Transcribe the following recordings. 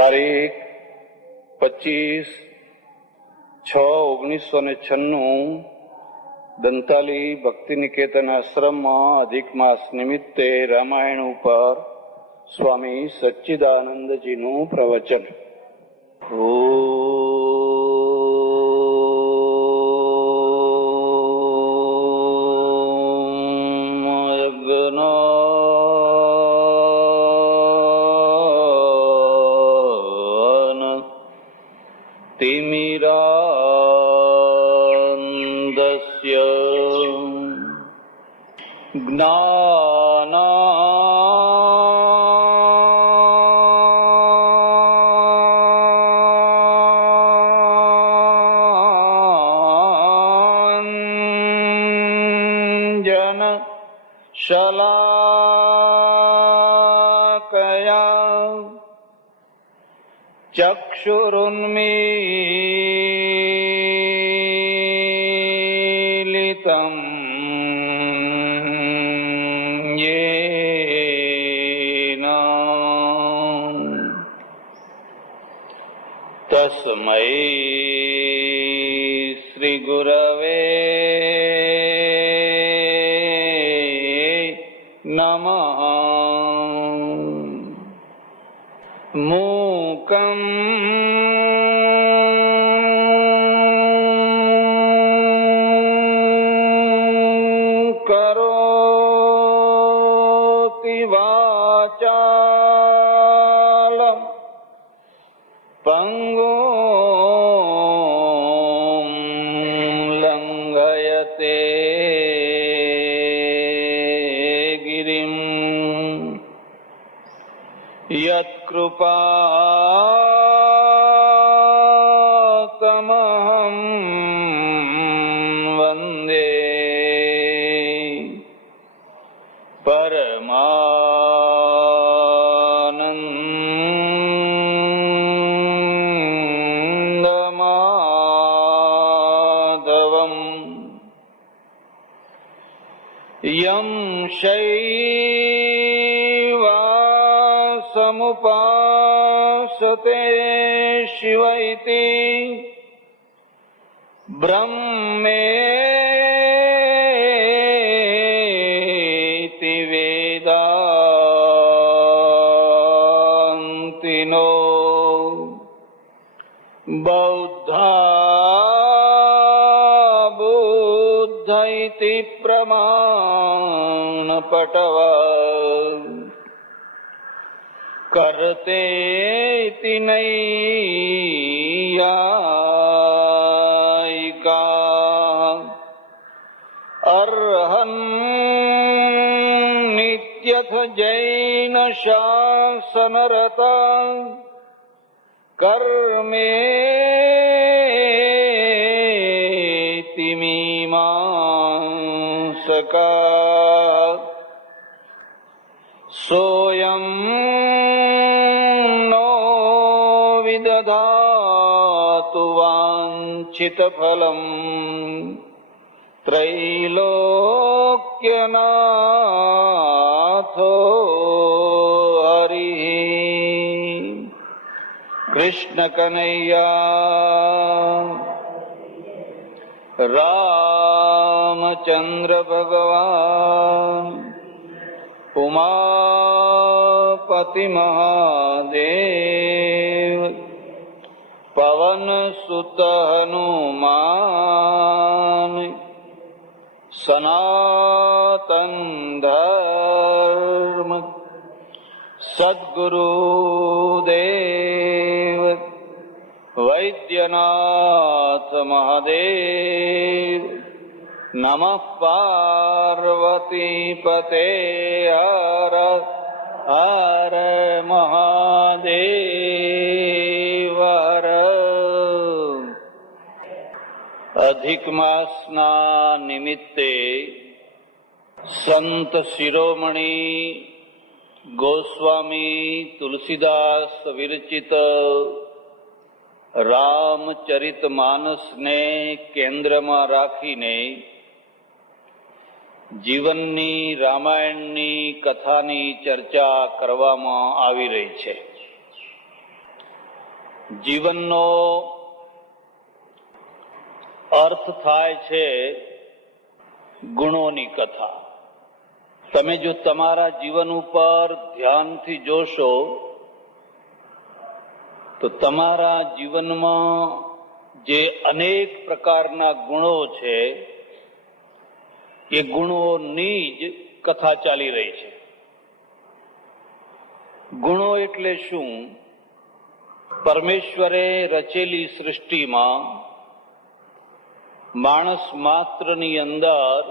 તારીખ 25/6/1996 દંતાલી ભક્તિ નિકેતન આશ્રમમાં અધિક માસ નિમિત્તે રામાયણ ઉપર સ્વામી સચ્ચિદાનંદજીનું પ્રવચન. તિમિરાંધસ્ય જ્ઞાનાંજન શલાકયા ચક્ષુરુન્મીલિતં યેન તસ્મૈ શ્રી ગુરવે નમઃ. મૂકં કરોતિ વાચાલં પંગું લંઘયતે ગિરિમ યત્કૃપાતમહં વંદે પરમાનંદમાધવં. યં શૈવાસમુપાસતે શિવૈતિ બ્રહ્મેતિ વેદાંતિનો બૌદ્ધા બુદ્ધૈતિ પ્રમાણપટવ કરતેતિ નૈયાયિકા અર્હં નિત્યથ જૈન શાસનરતા કર્મેતિ મીમાંસકા સોયં નો વિદધાતુ વાંછિતફલં ત્રૈલોક્યનાથો હરિ. કૃષ્ણ કનૈયા રામચંદ્ર ભગવાન ઉમાપતિ મહાદેવ પવન સુત હનુમાન સનાતન ધર્મ સદ્ગુરુદેવ વૈદ્યનાથ મહાદેવ. નમઃ પાર્વતી પતે હર હર મહાદેવ હર. અધિક માસના નિમિત્તે સંત શિરોમણી ગોસ્વામી તુલસીદાસ વિરચિત રામચરિત માનસને કેન્દ્રમાં રાખીને જીવનની રામાયણની કથાની ચર્ચા કરવામાં આવી રહી છે. જીવનનો અર્થ થાય છે ગુણોની કથા. તમે જો તમારા જીવન ઉપર ધ્યાનથી જોશો તો તમારા જીવનમાં જે અનેક પ્રકારના ગુણો છે એ ગુણોની જ કથા ચાલી રહી છે. ગુણો એટલે શું? પરમેશ્વરે રચેલી સૃષ્ટિમાં માણસ માત્રની અંદર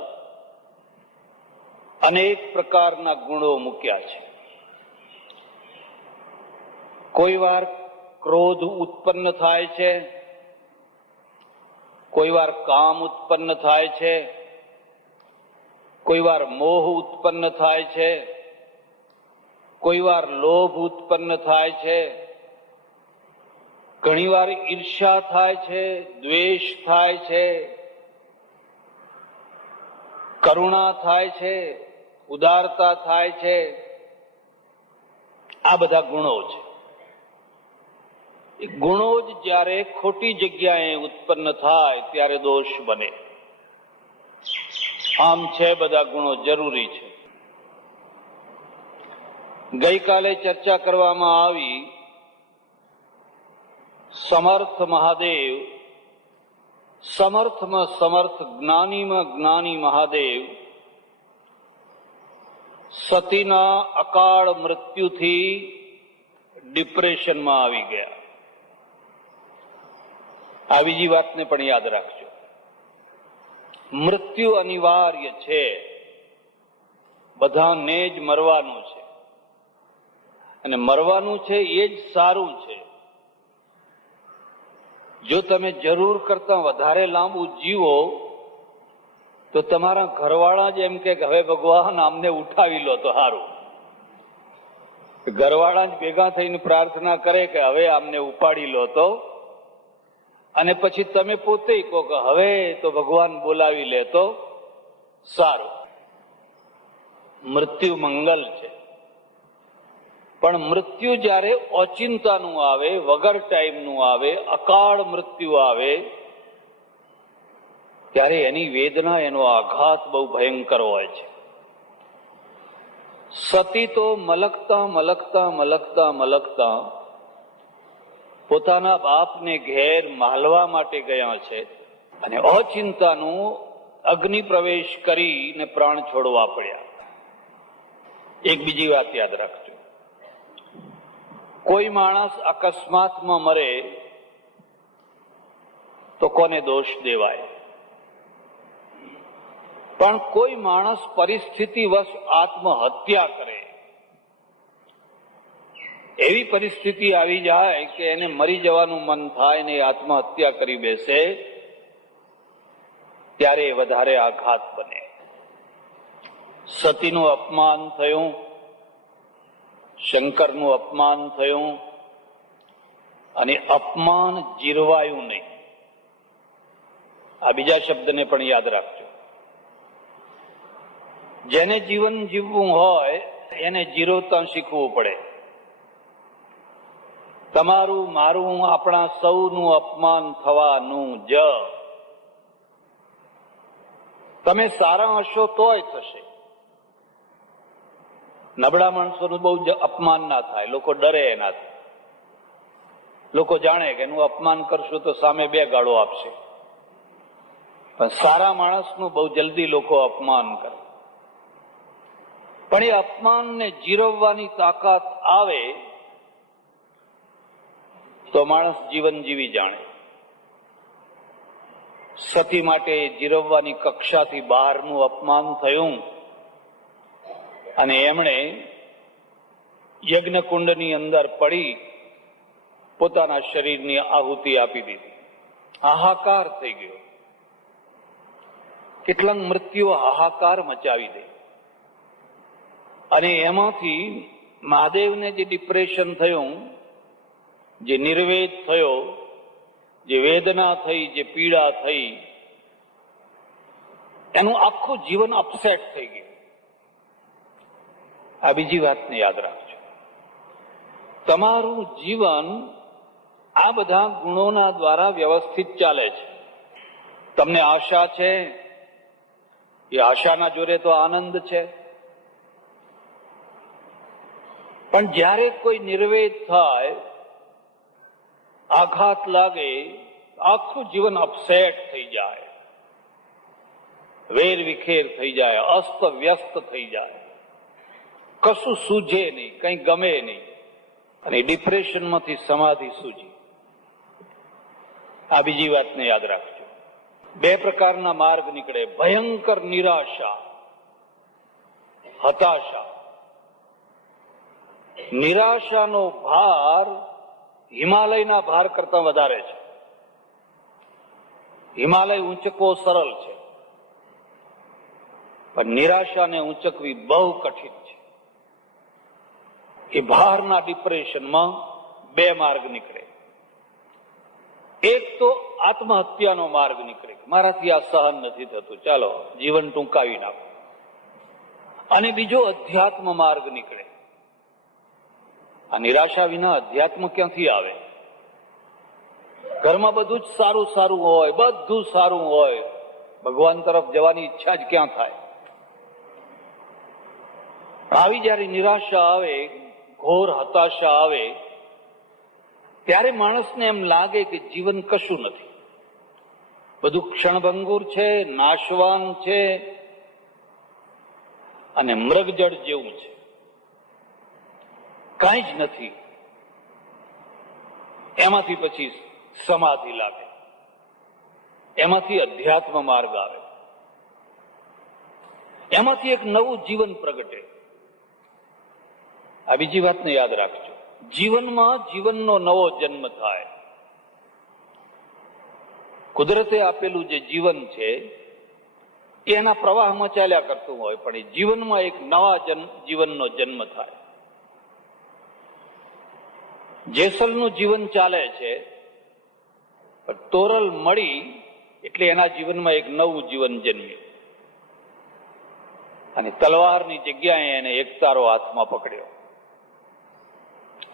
અનેક પ્રકારના ગુણો મૂક્યા છે. કોઈ વાર ક્રોધ ઉત્પન્ન થાય છે, કોઈ વાર કામ ઉત્પન્ન થાય છે, કોઈ વાર મોહ ઉત્પન્ન થાય છે, કોઈ વાર લોભ ઉત્પન્ન થાય છે, ઘણીવાર ઈર્ષ્યા થાય છે, દ્વેષ થાય છે, કરુણા થાય છે, ઉદારતા થાય છે. આ બધા ગુણો છે. એ ગુણો જ જ્યારે ખોટી જગ્યાએ ઉત્પન્ન થાય ત્યારે દોષ બને. આમ છે બધા ગુણો જરૂરી છે. ગઈકાલે ચર્ચા કરવામાં આવી સમર્થ મહાદેવ, સમર્થમાં સમર્થ, જ્ઞાનીમાં જ્ઞાની મહાદેવ સતીના અકાળ મૃત્યુથી ડિપ્રેશનમાં આવી ગયા. આ બીજી વાતને પણ યાદ રાખજો. મૃત્યુ અનિવાર્ય છે, બધાને જ મરવાનું છે, અને મરવાનું છે એ જ સારું છે. જો તમે જરૂર કરતા વધારે લાંબુ જીવો તો તમારા ઘરવાળા જ એમ કે હવે ભગવાન આમને ઉઠાવી લો તો સારું. ઘરવાળા જ ભેગા થઈને પ્રાર્થના કરે કે હવે આમને ઉપાડી લો તો, અને પછી તમે પોતે કહો કે હવે તો ભગવાન બોલાવી લે તો સારું. મૃત્યુ મંગલ છે, પણ મૃત્યુ જ્યારે ઓચિંતાનું આવે, વગર ટાઈમનું આવે, અકાળ મૃત્યુ આવે ત્યારે એની વેદના, એનો આઘાત બહુ ભયંકર હોય છે. સતી તો મલકતા મલકતા મલકતા મલકતા પોતાના બાપને ઘેર માલવા માટે ગયા છે, અને અચિંતાનું અગ્નિ પ્રવેશ કરીને પ્રાણ છોડવા પડ્યા. એક બીજી વાત યાદ રાખજો. કોઈ માણસ અકસ્માતમાં મરે તો કોને દોષ દેવાય? પણ કોઈ માણસ પરિસ્થિતિવશ આત્મહત્યા કરે, એવી પરિસ્થિતિ આવી જાય કે એને મરી જવાનું મન થાય ને આત્મહત્યા કરી બેસે, ત્યારે વધારે આઘાત બને. સતીનું અપમાન થયું, શંકરનું અપમાન થયું, અને અપમાન જીરવાયું નહીં. આ બીજા શબ્દને પણ યાદ રાખજો. જેને જીવન જીવવું હોય એને જીરવતા શીખવું પડે. તમારું, મારું, આપણા સૌનું અપમાન થવાનું જ. તમે સારા હશો તોય થશે. નબળા માણસોનું બહુ અપમાન ના થાય, લોકો ડરે એનાથી. લોકો જાણે કે એનું અપમાન કરશું તો સામે બે ગાળો આપશે. પણ સારા માણસનું બહુ જલ્દી લોકો અપમાન કરે. પણ એ અપમાનને જીરવવાની તાકાત આવે તો માણસ જીવન જીવી જાણે. સતી માટે જીરવવાની કક્ષાથી બહારનું અપમાન થયું, અને એમણે યજ્ઞકુંડની અંદર પડી પોતાના શરીરની આહુતિ આપી દીધી. હાહાકાર થઈ ગયો. કેટલાક મૃત્યુઓ હાહાકાર મચાવી દે. અને એમાંથી મહાદેવને જે ડિપ્રેશન થયું, જે નિર્વેદ થયો, જે વેદના થઈ, જે પીડા થઈ, એનું આખું જીવન અપસેટ થઈ ગયું. આ બીજી વાતને યાદ રાખજો. તમારું જીવન આ બધા ગુણોના દ્વારા વ્યવસ્થિત ચાલે છે. તમને આશા છે, એ આશાના જોરે તો આનંદ છે. પણ જ્યારે કોઈ નિર્વેદ થાય, આઘાત લાગે, આખું જીવન અપસેટ થઈ જાય, વેર વિખેર થઈ જાય, અસ્ત વ્યસ્ત થઈ જાય, કશું સૂઝે નહીં, કંઈ ગમે નહીં, અને ડિપ્રેશનમાંથી સમાધિ સૂજી. આ બીજી વાતને યાદ રાખજો. બે પ્રકારના માર્ગ નીકળે: ભયંકર નિરાશા, હતાશા. નિરાશાનો ભાર હિમાલયના ભાર કરતા વધારે છે. હિમાલય ઊંચકવો સરળ છે, પણ નિરાશાને ઊંચકવી બહુ કઠિન છે. એ ભારના ડિપ્રેશનમાં બે માર્ગ નીકળે. એક તો આત્મહત્યાનો માર્ગ નીકળે, મારાથી આ સહન નથી થતું, ચાલો જીવન ટૂંકાવી નાખો. અને બીજો અધ્યાત્મ માર્ગ નીકળે. આ નિરાશા વિના અધ્યાત્મ ક્યાંથી આવે? ઘરમાં બધું જ સારું સારું હોય, બધું સારું હોય, ભગવાન તરફ જવાની ઈચ્છા જ ક્યાં થાય? આવી જયારે નિરાશા આવે, ઘોર હતાશા આવે, ત્યારે માણસને એમ લાગે કે જીવન કશું નથી, બધું ક્ષણભંગુર છે, નાશવાન છે અને મૃગજળ જેવું છે, કાંઈ જ નથી. એમાંથી પછી સમાધિ લાગે, એમાંથી અધ્યાત્મ માર્ગ આવે, એમાંથી એક નવું જીવન પ્રગટે. આ બીજી વાતને યાદ રાખજો. જીવનમાં જીવનનો નવો જન્મ થાય. કુદરતે આપેલું જે જીવન છે એ એના પ્રવાહમાં ચાલ્યા કરતું હોય, પણ એ જીવનમાં એક નવા જીવનનો જન્મ થાય. જેસલનું જીવન ચાલે છે, પણ તોરલ મળી એટલે એના જીવનમાં એક નવું જીવન જન્મ્યું, અને તલવારની જગ્યાએ એને એકતારો હાથમાં પકડ્યો.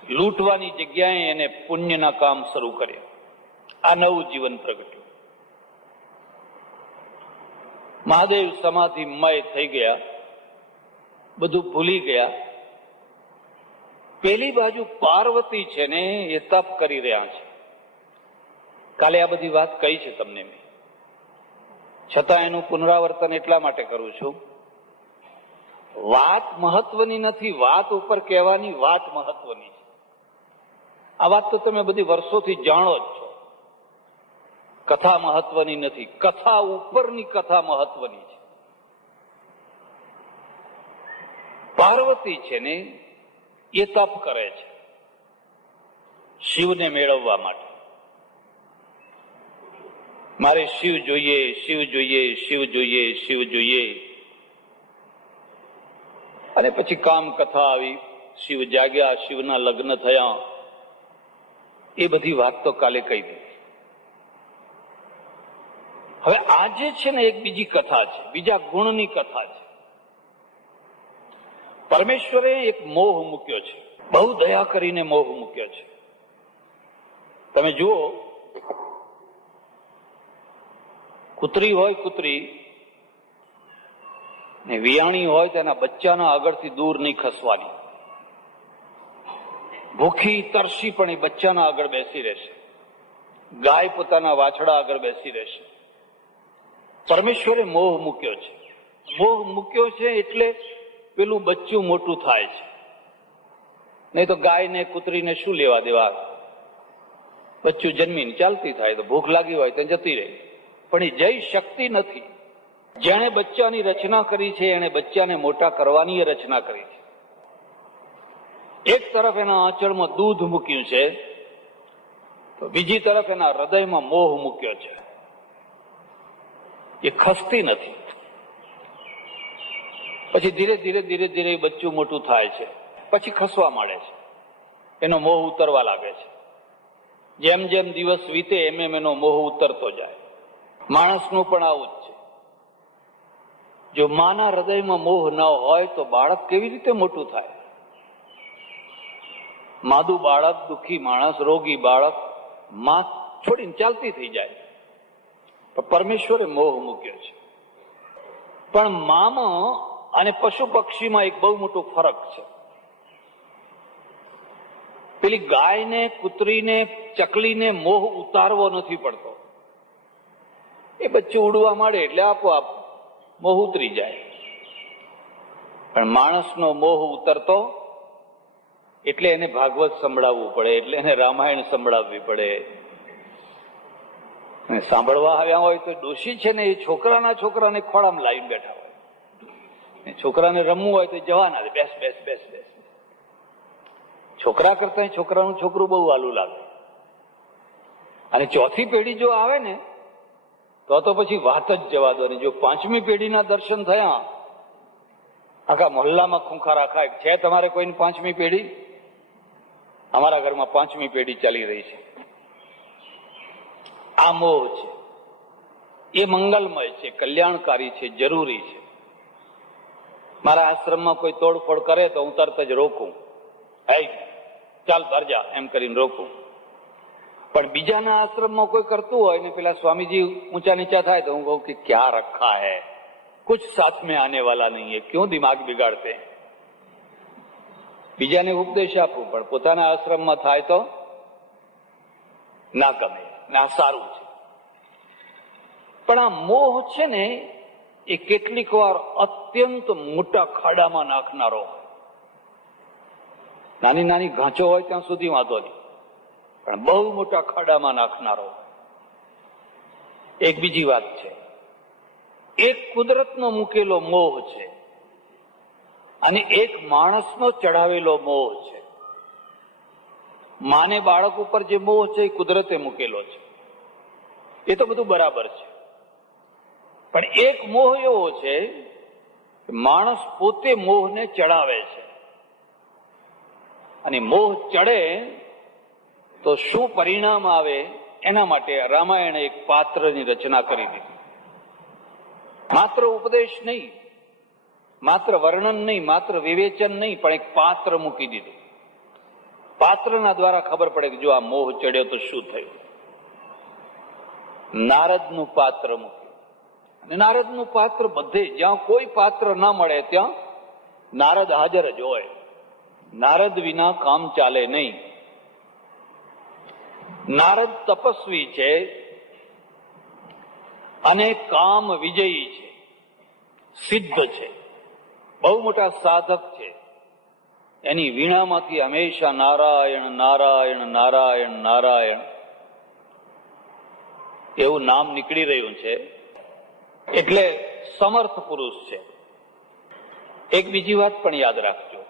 લૂંટવાની જગ્યાએ એને પુણ્યના કામ શરૂ કર્યા. આ નવું જીવન પ્રગટ્યું. મહાદેવ સમાધિમય થઈ ગયા, બધું ભૂલી ગયા. પેલી બાજુ પાર્વતી છે ને, એ તપ કરી રહ્યા છે. કાલે આ બધી વાત કહી છે તમને મેં, છતાં એનું પુનરાવર્તન એટલા માટે કરું છું. વાત મહત્વની નથી, વાત ઉપર કહેવાની વાત મહત્વની છે. આ વાત તો તમે બધી વર્ષોથી જાણો જ છો. કથા મહત્વની નથી, કથા ઉપરની કથા મહત્વની છે. પાર્વતી છે ને, એ તપ કરે છે શિવને મેળવવા માટે. મારે શિવ જોઈએ, શિવ જોઈએ, શિવ જોઈએ, શિવ જોઈએ. અને પછી કામ કથા આવી, શિવ જાગ્યા, શિવના લગ્ન થયા. એ બધી વાત તો કાલે કહી દીધી. હવે આજે છે ને એક બીજી કથા છે, બીજા ગુણની કથા છે. પરમેશ્વરે એક મોહ મૂક્યો છે, બહુ દયા કરીને મોહ મૂક્યો છે. તમે જુઓ, કૂતરી હોય, કૂતરી ને વિયાણી હોય તેના બચ્ચાના આગળથી દૂર નહીં ખસવાની. ભૂખી તરસી પણ એ બચ્ચાના આગળ બેસી રહેશે. ગાય પોતાના વાછડા આગળ બેસી રહેશે. પરમેશ્વરે મોહ મૂક્યો છે. મોહ મૂક્યો છે એટલે પેલું બચ્ચું મોટું થાય છે. નહીં તો ગાયને કૂતરીને શું લેવા દેવા? બચ્ચું જન્મીને ચાલતી થાય, તો ભૂખ લાગી હોય તો જતી રહે. પણ એ જઈ શકતી નથી. જેણે બચ્ચાની રચના કરી છે, એણે બચ્ચાને મોટા કરવાની રચના કરી છે. એક તરફ એના આંચળમાં દૂધ મૂક્યું છે, તો બીજી તરફ એના હૃદયમાં મોહ મૂક્યો છે. એ ખસતી નથી. પછી ધીરે ધીરે ધીરે ધીરે બચ્ચું મોટું થાય છે, પછી ખસવા માંડે છે. એનો મોહ ઉતરવા લાગે છે. જેમ જેમ દિવસ વીતે એમ એમ એનો મોહ ઉતરતો જાય. માણસનું પણ આવું જ છે. જો માના હૃદયમાં મોહ ન હોય તો બાળક કેવી રીતે મોટું થાય? માદું બાળક, દુઃખી માણસ, રોગી બાળક માં છોડીને ચાલતી થઈ જાય. પણ પરમેશ્વરે મોહ મૂક્યો છે. પણ મામાં અને પશુ પક્ષીમાં એક બહુ મોટો ફરક છે. પેલી ગાયને, કૂતરીને, ચકલીને મોહ ઉતારવો નથી પડતો. એ બચ્ચું ઉડવા માંડે એટલે આપોઆપ મોહ ઉતરી જાય. પણ માણસનો મોહ ઉતરતો એટલે એને ભાગવત સંભળાવવું પડે, એટલે એને રામાયણ સંભળાવવી પડે. સાંભળવા આવ્યા હોય તો ડોશી છે ને એ છોકરાને ખોળામાં લાવીને બેઠા હોય. છોકરાને રમવું હોય તો જવાના બેસ બેસ બેસ બેસ. છોકરા કરતા છોકરાનું છોકરું બહુ વાલું લાગે. અને ચોથી પેઢી જો આવે ને તો પછી વાત જ જવા દો. જો પાંચમી પેઢીના દર્શન થયા, આખા મોહલ્લામાં ખૂંખારા ખાય. છે તમારે કોઈની પાંચમી પેઢી? અમારા ઘરમાં પાંચમી પેઢી ચાલી રહી છે. આ મોહ છે. એ મંગલમય છે, કલ્યાણકારી છે, જરૂરી છે. મારા આશ્રમમાં કોઈ તોડફોડ કરે તો હું તરત જ રોકું. ચાલ બહાર જા એમ કરીને રોકું. પણ બીજાના આશ્રમમાં કોઈ કરતું હોય ને પેલા સ્વામીજી ઊંચા નીચા થાય તો હું કહું કે ક્યાં રખા હૈ, કુછ સાથ મેં આને વાલા નહીં હૈ, ક્यों દિમાગ બિગાડતે. બીજાને ઉપદેશ આપવું પણ પોતાના આશ્રમમાં થાય તો ના ગમે. આ સારું છે. પણ આ મોહ છે ને એ કેટલીક વાર અત્યંત મોટા ખાડામાં નાખનારો. નાની નાની ગાંચો હોય ત્યાં સુધી વાંધો નહીં, પણ બહુ મોટા ખાડામાં નાખનારો. એક બીજી વાત છે, એક કુદરતનો મૂકેલો મોહ છે અને એક માણસનો ચઢાવેલો મોહ છે. માને બાળક ઉપર જે મોહ છે એ કુદરતે મૂકેલો છે, એ તો બધું બરાબર છે. પણ એક મોહ એવો છે કે માણસ પોતે મોહને ચડાવે છે. અને મોહ ચડે તો શું પરિણામ આવે એના માટે રામાયણે એક પાત્રની રચના કરી દીધી. માત્ર ઉપદેશ નહીં, માત્ર વર્ણન નહીં, માત્ર વિવેચન નહીં, પણ એક પાત્ર મૂકી દીધું. પાત્રના દ્વારા ખબર પડે કે જો આ મોહ ચડ્યો તો શું થયું. નારદનું પાત્ર મૂક્યું. અને નારદનું પાત્ર બધે, જ્યાં કોઈ પાત્ર ના મળે ત્યાં નારદ હાજર જ હોય. નારદ વિના કામ ચાલે નહીં. નારદ તપસ્વી છે અને કામ વિજયી છે, સિદ્ધ છે, બહુ મોટા સાધક છે. એની વીણામાંથી હંમેશા નારાયણ નારાયણ નારાયણ નારાયણ એવું નામ નીકળી રહ્યું છે. એટલે સમર્થ પુરુષ છે. એક બીજી વાત પણ યાદ રાખજો,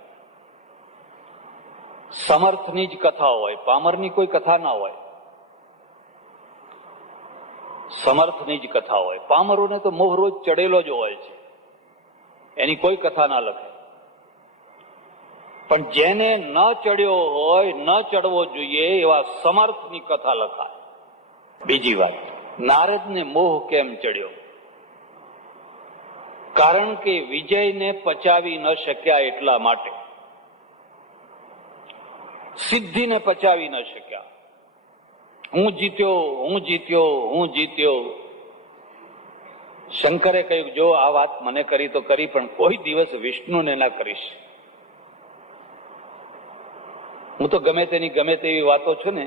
સમર્થની જ કથા હોય, પામરની કોઈ કથા ના હોય. સમર્થની જ કથા હોય. પામરોને તો મોહ રોજ ચડેલો જ હોય છે, એની કોઈ કથા ના લખે. પણ જેને ન ચડ્યો હોય, ન ચડવો જોઈએ એવા સમર્થની કથા લખાય. બીજી વાત, નારદને મોહ કેમ ચડ્યો? કારણ કે વિજયને પચાવી ન શક્યા એટલા માટે. સિદ્ધિને પચાવી ન શક્યા. હું જીત્યો, હું જીત્યો, હું જીત્યો. શંકરે કહ્યું જો આ વાત મને કરી તો કરી, પણ કોઈ દિવસ વિષ્ણુને ના કરીશ. હું તો ગમે તેવી વાતો છે ને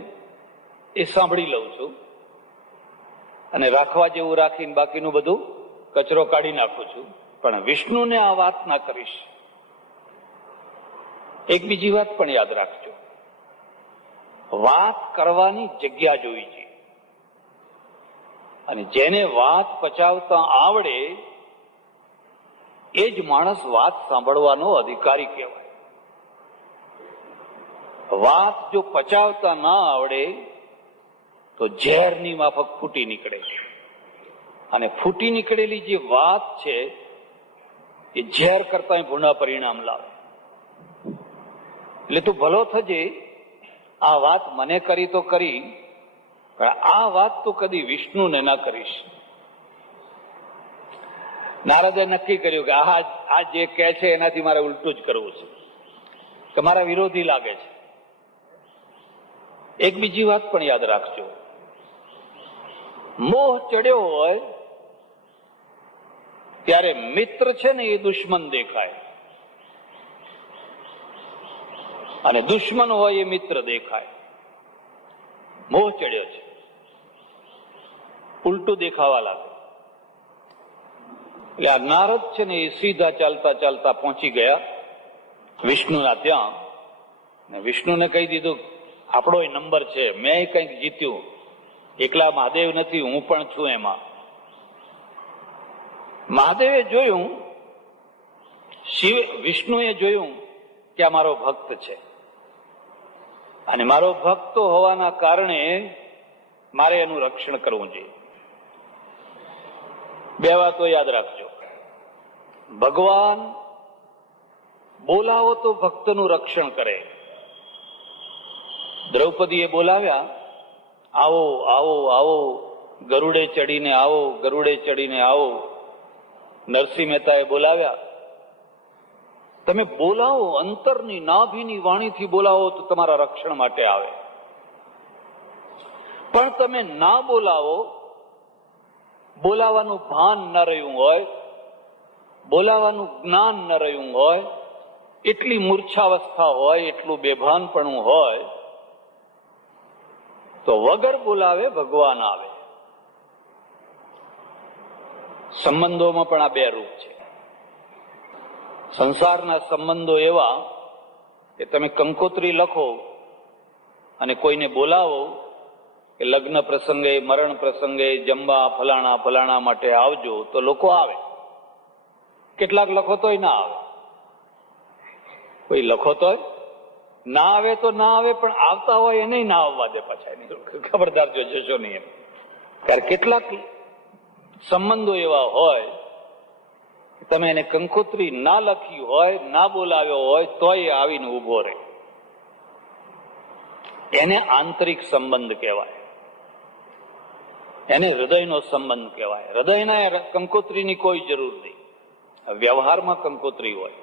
એ સાંભળી લઉં છું અને રાખવા જેવું રાખીને બાકીનું બધું કચરો કાઢી નાખું છું, પણ વિષ્ણુને આ વાત ના કરીશ. એક બીજી વાત પણ યાદ રાખજો, વાત કરવાની જગ્યા જોઈ છે. અને જેને વાત પચાવતા આવડે એ જ માણસ વાત સાંભળવાનો અધિકારી કહેવાય. વાત જો પચાવતા ના આવડે તો ઝેરની માફક ફૂટી નીકળે. અને ફૂટી નીકળેલી જે વાત છે એ ઝેર કરતા ભૂંડા પરિણામ લાવે. એટલે તું ભલો થજે, આ વાત મને કરી તો કરી, પણ આ વાત તો કદી વિષ્ણુને ના કરીશ. નારદે નક્કી કર્યું કે આ જે કહે છે એનાથી મારે ઉલટું જ કરવું છે, કે મારા વિરોધી લાગે છે. એક બીજી વાત પણ યાદ રાખજો, મોહ ચડ્યો હોય ત્યારે મિત્ર છે ને એ દુશ્મન દેખાય, અને દુશ્મન હોય એ મિત્ર દેખાય. મોહ ચડ્યો છે, ઉલટું દેખાવા લાગે. એટલે આ નારદ છે ને એ સીધા ચાલતા ચાલતા પહોંચી ગયા વિષ્ણુના ત્યાં. વિષ્ણુને કહી દીધું, આપણો નંબર છે, મેં કંઈક જીત્યું, એકલા મહાદેવ નથી, હું પણ છું એમાં. મહાદેવે જોયું, વિષ્ણુએ જોયું કે આ મારો ભક્ત છે, અને મારો ભક્ત હોવાના કારણે મારે એનું રક્ષણ કરવું જોઈએ. બે વાતો યાદ રાખજો, ભગવાન બોલાવો તો ભક્તનું રક્ષણ કરે. દ્રૌપદીએ બોલાવ્યા, આવો આવો આવો, ગરુડે ચડીને આવો, ગરુડે ચડીને આવો. નરસિંહ મહેતાએ બોલાવ્યા, તમે બોલાવો, અંતરની નાભીની વાણીથી બોલાવો તો તમારા રક્ષણ માટે આવે. પણ તમે ના બોલાવો, બોલાવાનું ભાન ન રહ્યું હોય, બોલાવાનું જ્ઞાન ન રહ્યું હોય, એટલી મૂર્છાવસ્થા હોય, એટલું બેભાનપણું હોય, તો વગર બોલાવે ભગવાન આવે. સંબંધોમાં પણ આ બે રૂપ છે. સંસારના સંબંધો એવા કે તમે કંકોત્રી લખો અને કોઈને બોલાવો કે લગ્ન પ્રસંગે, મરણ પ્રસંગે જમવા ફલાણા ફલાણા માટે આવજો, તો લોકો આવે. કેટલાક લખો તોય ના આવે, કોઈ લખો તોય ના આવે, તો ના આવે, પણ આવતા હોય એને ના આવવા દે પાછા. ખબરદાર જો જશો નહીં એમ. કારણ કેટલાક સંબંધો એવા હોય, તમે એને કંકોત્રી ના લખી હોય, ના બોલાવ્યો હોય, તોય આવીને ઉભો રહે. એને આંતરિક સંબંધ કહેવાય, એને હૃદયનો સંબંધ કહેવાય. હૃદયના કંકોત્રીની કોઈ જરૂર નહીં. વ્યવહારમાં કંકોત્રી હોય,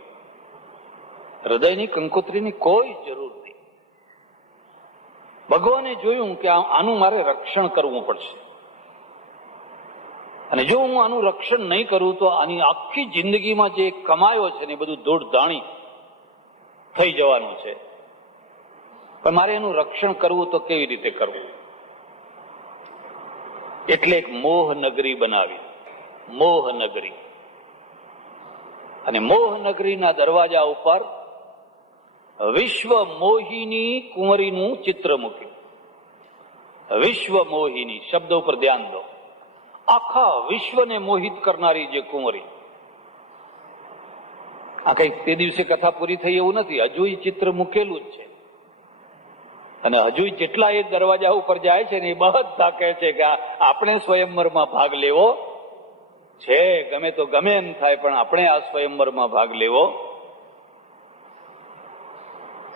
હૃદયની કંકોત્રીની કોઈ જરૂર નહીં. ભગવાને જોયું કે આનું મારે રક્ષણ કરવું પડશે, અને જો હું આનું રક્ષણ નહીં કરું તો આની આખી જિંદગીમાં જે કમાયો છે ને બધું ધૂળધાણી થઈ જવાનું છે. પણ મારે એનું રક્ષણ કરવું તો કેવી રીતે કરવું? એટલે એક મોહનગરી બનાવી, મોહનગરી. અને મોહનગરીના દરવાજા ઉપર વિશ્વ મોહિની કુંવરીનું ચિત્ર મૂક્યું. વિશ્વ મોહિની શબ્દ ઉપર ધ્યાન દો. આખા વિશ્વને મોહિત કરનારી જે કુંવરી. આ કઈ તે દિવસે કથા પૂરી થઈ એવું નથી, હજુ ચિત્ર મૂકેલું જ છે. અને હજુ જેટલા એ દરવાજા ઉપર જાય છે ને એ બધા કહે છે કે આપણે સ્વયંવરમાં ભાગ લેવો છે, ગમે તો ગમે એમ થાય, પણ આપણે આ સ્વયંવરમાં ભાગ લેવો.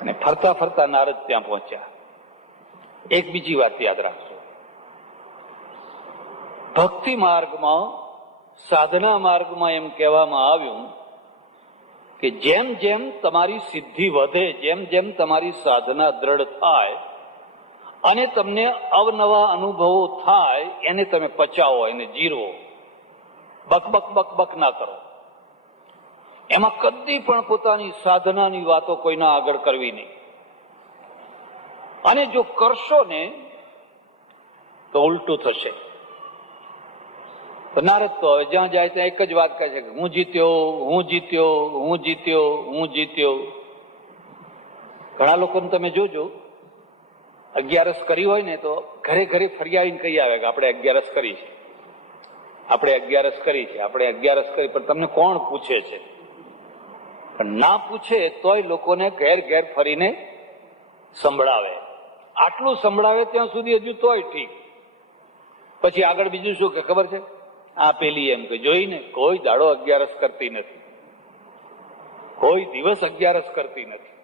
અને ફરતા ફરતા નારદ ત્યાં પહોંચ્યા. એક બીજી વાત યાદ રાખજો, ભક્તિ માર્ગમાં, સાધના માર્ગમાં એમ કહેવામાં આવ્યું કે જેમ જેમ તમારી સિદ્ધિ વધે, જેમ જેમ તમારી સાધના દ્રઢ થાય અને તમને અવનવા અનુભવો થાય, એને તમે પચાવો, એને જીરવો. બક બક બક બક ના કરો. એમાં કદી પણ પોતાની સાધનાની વાતો કોઈના આગળ કરવી નહીં. અને જો કરશો ને તો ઉલટું થશે. તો નારદ તો હવે જ્યાં જાય ત્યાં એક જ વાત કહે છે કે હું જીત્યો, હું જીત્યો, હું જીત્યો, હું જીત્યો. ઘણા લોકોને તમે જોજો, 11 કરી હોય ને તો ઘરે ઘરે ફરી આવીને કહી આવે કે આપણે 11 કરી છે, આપણે 11 કરી છે, આપણે 11 કરી. પણ તમને કોણ પૂછે છે? પણ ના પૂછે તોય લોકોને ઘેર ઘેર ફરીને સંભળાવે. આટલું સંભળાવે ત્યાં સુધી હજુ તોય ઠીક. પછી આગળ બીજું શું કે ખબર છે? આ પેલી એમ કે જોઈને કોઈ દાડો 11 કરતી નથી, કોઈ દિવસ 11 કરતી નથી.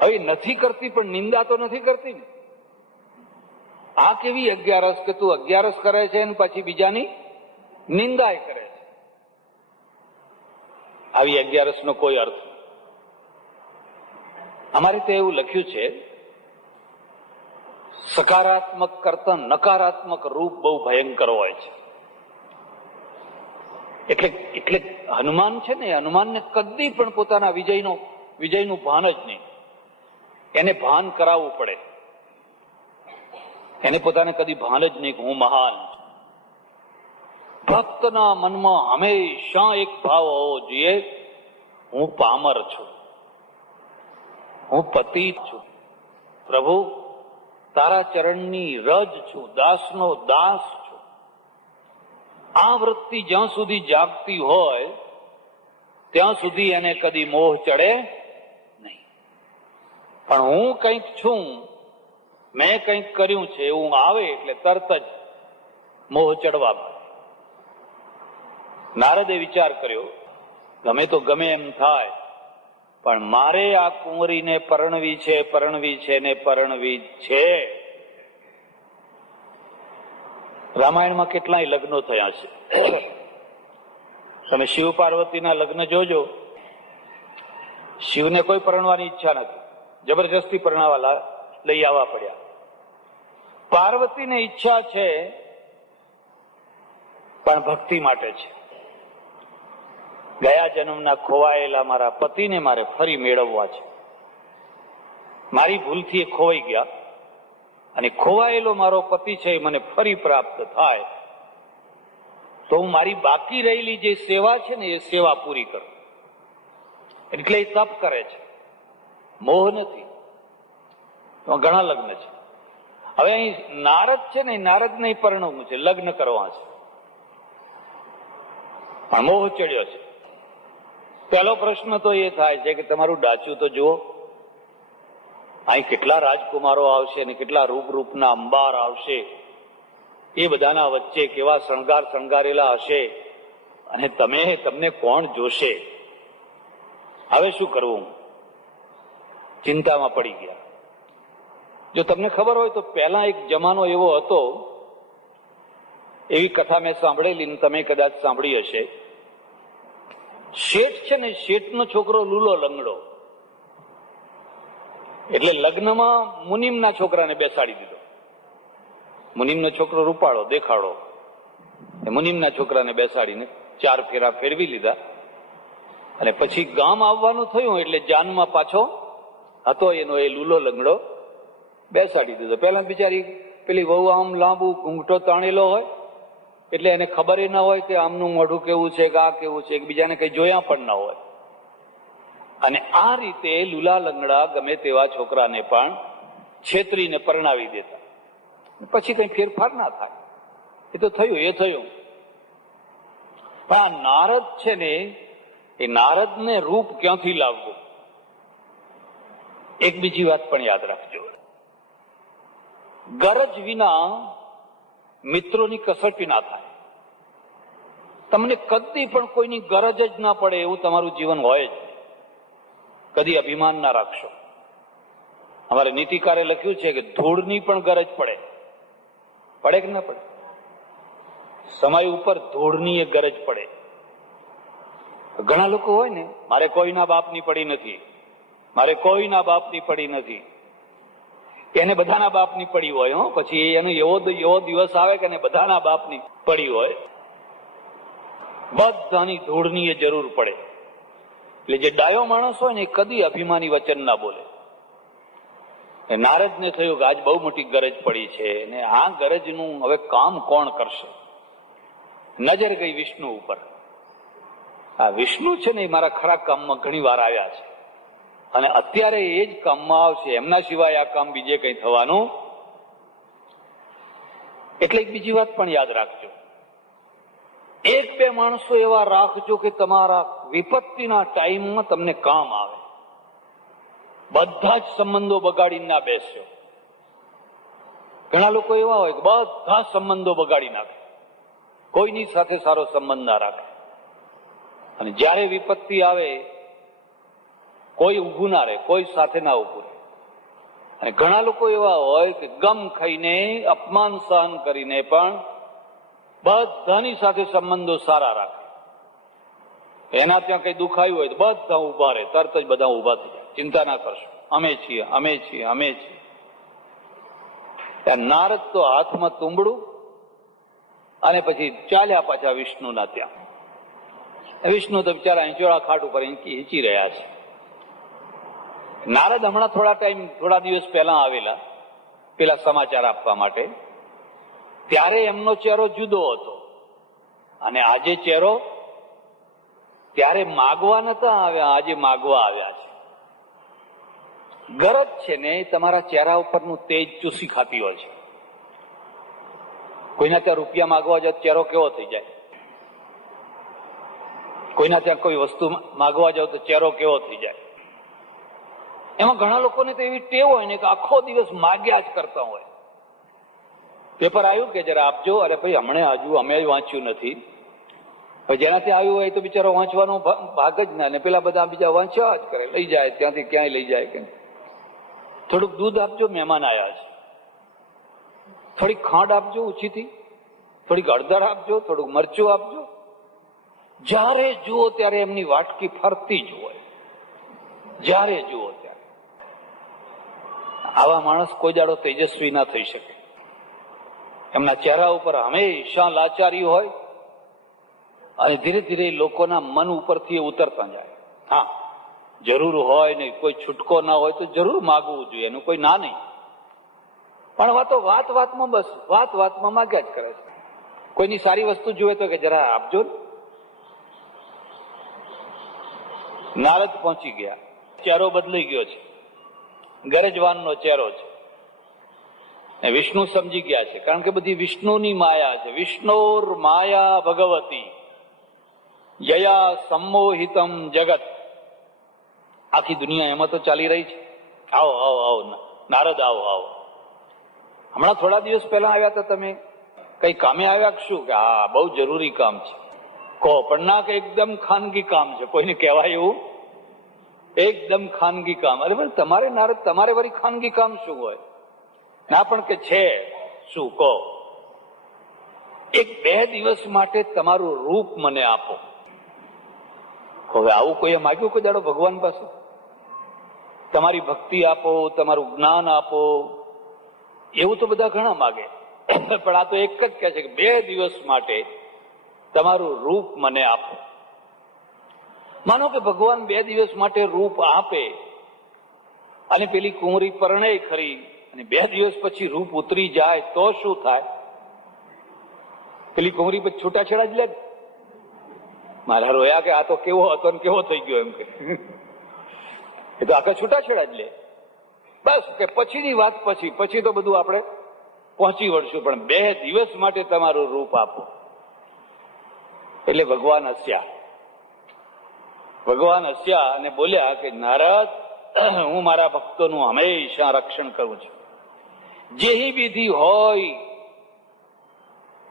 હવે નથી કરતી પણ નિંદા તો નથી કરતી ને. આ કેવી 11 કે તું 11 કરે છે અને પછી બીજાની નિંદાય કરે છે? આવી 11 નો કોઈ અર્થ. અમારે તો એવું લખ્યું છે સકારાત્મક કરતા નકારાત્મક રૂપ બહુ ભયંકર હોય છે. એટલે હનુમાન છે ને, હનુમાનને કદી પણ પોતાના વિજયનું ભાન જ નહીં. એને ભાન કરાવવું પડે. એને પોતાને કદી ભાન જ નહીં કે હું મહાન છું. ભક્તના મનમાં હંમેશા એક ભાવ હોવો જોઈએ, હું પામર છું, હું પતિત છું, પ્રભુ તારા ચરણની રજ છું, દાસનો દાસ છું. આ વૃત્તિ જ્યાં સુધી જાગતી હોય ત્યાં સુધી એને કદી મોહ ચડે નહીં. પણ હું કંઈક છું, મેં કંઈક કર્યું છે એવું આવે એટલે તરત જ મોહ ચડવા માંડે. નારદે વિચાર કર્યો, ગમે તો ગમે એમ થાય, પણ મારે આ કુંવરીને પરણવી છે ને પરણવી છે. રામાયણમાં કેટલાય લગ્નો થયા છે. તમે શિવ પાર્વતીના લગ્ન જોજો. શિવને કોઈ પરણવાની ઈચ્છા નથી, જબરજસ્તી પરણાવા લઈ આવવા પડ્યા. પાર્વતીને ઈચ્છા છે પણ ભક્તિ માટે છે. ગયા જન્મના ખોવાયેલા મારા પતિને મારે ફરી મેળવવા છે. મારી ભૂલથી એ ખોવાઈ ગયા અને ખોવાયેલો મારો પતિ છે એ મને ફરી પ્રાપ્ત થાય તો હું મારી બાકી રહેલી જે સેવા છે ને એ સેવા પૂરી કરું. એટલે એ તપ કરે છે, મોહ નથી. ઘણા લગ્ન છે. હવે અહીં નારદ છે ને, નારદ નહીં પરણવું છે, લગ્ન કરવા છે, પણ મોહ ચડ્યો છે. પહેલો પ્રશ્ન તો એ થાય છે કે તમારું ડાચું તો જુઓ, અહીં કેટલા રાજકુમારો આવશે અને કેટલા રૂપના અંબાર આવશે, એ બધાના વચ્ચે કેવા શણગારેલા હશે, અને તમને કોણ જોશે? હવે શું કરવું? ચિંતામાં પડી ગયા. જો તમને ખબર હોય તો પહેલા એક જમાનો એવો હતો, એવી કથા મેં સાંભળેલી, તમે કદાચ સાંભળી હશે. શેઠ છે ને, શેઠનો છોકરો લૂલો લંગડો, એટલે લગ્નમાં મુનિમના છોકરાને બેસાડી દીધો. મુનિમનો છોકરો રૂપાળો દેખાડો, મુનિમના છોકરાને બેસાડીને 4 ફેરા ફેરવી લીધા. અને પછી ગામ આવવાનું થયું એટલે જાનમાં પાછો હતો એનો એ લૂલો લંગડો બેસાડી દીધો. પેલા બિચારી પેલી વહુ આમ લાંબુ ઘૂંઘટો તાણેલો હોય એટલે એને ખબર ના હોય કે આમનું મોઢું કેવું છે કે આ કેવું છે, એકબીજાને કઈ જોયા પણ ના હોય. અને આ રીતે લુલા લંગડા ગમે તેવા છોકરાને પણ છેતરીને પરણાવી દેતા. પછી કઈ ફેરફાર ના થાય, એ તો થયું એ થયું. પણ આ નારદ છે ને, એ નારદને રૂપ ક્યાંથી લાવવું? એક બીજી વાત પણ યાદ રાખજો, ગરજ વિના મિત્રોની કસોટી ના થાય. તમને કદી પણ કોઈની ગરજ જ ના પડે એવું તમારું જીવન હોય જ. કદી અભિમાન ના રાખશો. અમારે નીતિકારે લખ્યું છે કે ધૂળની પણ ગરજ પડે કે ના પડે? સમય ઉપર ધૂળની એક ગરજ પડે. ઘણા લોકો હોય ને, મારે કોઈના બાપની પડી નથી, મારે કોઈના બાપની પડી નથી. એને બધાના બાપની પડી હોય. પછી એનો એવો દિવસ આવે કે બધાના બાપની પડી હોય. બધાની ધૂળની એ જરૂર પડે. એટલે જે ડાયો માણસ હોય ને, એ કદી અભિમાની વચન ના બોલે. નારદને થયું કે આજ બહુ મોટી ગરજ પડી છે, અને આ ગરજનું હવે કામ કોણ કરશે? નજર ગઈ વિષ્ણુ ઉપર. આ વિષ્ણુ છે ને, એ મારા ખરા કામમાં ઘણી વાર આવ્યા છે, અને અત્યારે એ જ કામમાં આવશે, એમના સિવાય આ કામ બીજે કઈ થવાનું. એટલે એક બીજી વાત પણ યાદ રાખજો, 1-2 માણસો એવા રાખજો કે તમારા વિપત્તિના ટાઈમમાં તમને કામ આવે. બધા જ સંબંધો બગાડી ના બેસજો. ઘણા લોકો એવા હોય કે બધા સંબંધો બગાડી નાખે, કોઈની સાથે સારો સંબંધ ના રાખે, અને જ્યારે વિપત્તિ આવે કોઈ ઊભું ના રહે, કોઈ સાથે ના ઊભું રહે. અને ઘણા લોકો એવા હોય કે ગમ ખાઈને, અપમાન સહન કરીને પણ બધાની સાથે સંબંધો સારા રાખે. એના ત્યાં કઈ દુખાયું હોય તો બધા ઉભા રહે, તરત જ બધા ઉભા થઈ જાય. ચિંતા ના કરશો, અમે છીએ, અમે છીએ, અમે છીએ. નારદ તો હાથમાં તુંબડું અને પછી ચાલ્યા પાછા વિષ્ણુના ત્યાં. વિષ્ણુ તો બિચારા હિંચોળા ખાટ ઉપર હિંચી રહ્યા છે. નારદ હમણાં થોડા દિવસ પહેલા આવેલા પેલા સમાચાર આપવા માટે, ત્યારે એમનો ચહેરો જુદો હતો અને આજે ચહેરો, ત્યારે માગવા નતા આવ્યા, આજે માગવા આવ્યા છે. ગરજ છે ને તમારા ચહેરા ઉપરનું તેજ ચૂસી ખાતી હોય છે. કોઈના ત્યાં રૂપિયા માગવા જાવ ચહેરો કેવો થઈ જાય, કોઈના ત્યાં કોઈ વસ્તુ માગવા જાવ તો ચહેરો કેવો થઈ જાય. એમાં ઘણા લોકોને તો એવી ટેવ હોય ને કે આખો દિવસ માગ્યા જ કરતા હોય. પેપર આવ્યું કે જરા આપજો, અરે ભાઈ હમણાં હજુ અમે વાંચ્યું નથી. જેનાથી આવ્યું હોય તો બિચારો વાંચવાનો ભાગ જ ના, ને પેલા બધા બીજા વાંચ્યા જ કરે, લઈ જાય ત્યાંથી ક્યાંય લઈ જાય. કે થોડુંક દૂધ આપજો, મહેમાન આવ્યા છે. થોડીક ખાંડ આપજો ઓછીથી, થોડીક હળદર આપજો, થોડુંક મરચું આપજો. જ્યારે જુઓ ત્યારે એમની વાટકી ફરતી જ હોય, જ્યારે જુઓ ત્યારે. આવા માણસ કોઈ દાડો તેજસ્વી ના થઈ શકે. એમના ચહેરા ઉપર હંમેશા લાચારી હોય અને ધીરે ધીરે લોકોના મન ઉપરથી ઉતરતા જાય. હા, જરૂર હોય ને કોઈ છૂટકો ના હોય તો જરૂર માગવું જોઈએ, એનું કોઈ ના નહીં. પણ વાત વાતમાં બસ વાત વાતમાં માગ્યા જ કરે છે. કોઈની સારી વસ્તુ જોઈએ તો કે જરા આપજો. નારદ પહોંચી ગયા, ચહેરો બદલાઈ ગયો છે, ગરજવાનનો ચહેરો છે. વિષ્ણુ સમજી ગયા છે, કારણ કે બધી વિષ્ણુની માયા છે. વિષ્ણુર માયા ભગવતી યયા સંમોહિતમ જગત. આખી દુનિયા એમાં તો ચાલી રહી છે. આવો આવો આવો નારદ, આવો આવો. હમણાં થોડા દિવસ પહેલા આવ્યા હતા તમે, કઈ કામે આવ્યા શું? કે હા, બહુ જરૂરી કામ છે. કહો પણ ના, કે એકદમ ખાનગી કામ છે, કોઈને કહેવાય એવું? એકદમ ખાનગી કામ. અરે ભાઈ તમારે નારદ, તમારે વળી ખાનગી કામ શું હોય? ના પણ કે છે શું? કહો. 1-2 દિવસ માટે તમારું રૂપ મને આપો. હવે આવું કોઈએ માગ્યું કોઈ દાડો ભગવાન પાસે? તમારી ભક્તિ આપો, તમારું જ્ઞાન આપો, એવું તો બધા ઘણા માગે. પણ આ તો એક જ કહે છે કે 2 દિવસ માટે તમારું રૂપ મને આપો. માનો કે ભગવાન 2 દિવસ માટે રૂપ આપે અને પેલી કુંવરી પરણે ખરી, અને 2 દિવસ પછી રૂપ ઉતરી જાય તો શું થાય? પેલી કુંવરી પછી છૂટાછેડા જ લે. મારા રોયા કે આ તો કેવો હતો ને કેવો થઈ ગયો, એમ કે એ તો આખા છૂટાછેડા જ લે. બસ કે પછીની વાત પછી તો બધું આપણે પહોંચી વળશું, પણ 2 દિવસ માટે તમારું રૂપ આપો. એટલે ભગવાન હસ્યા અને બોલ્યા કે નારદ, હું મારા ભક્તોનું હંમેશા રક્ષણ કરું છું. જેહી વિધિ હોય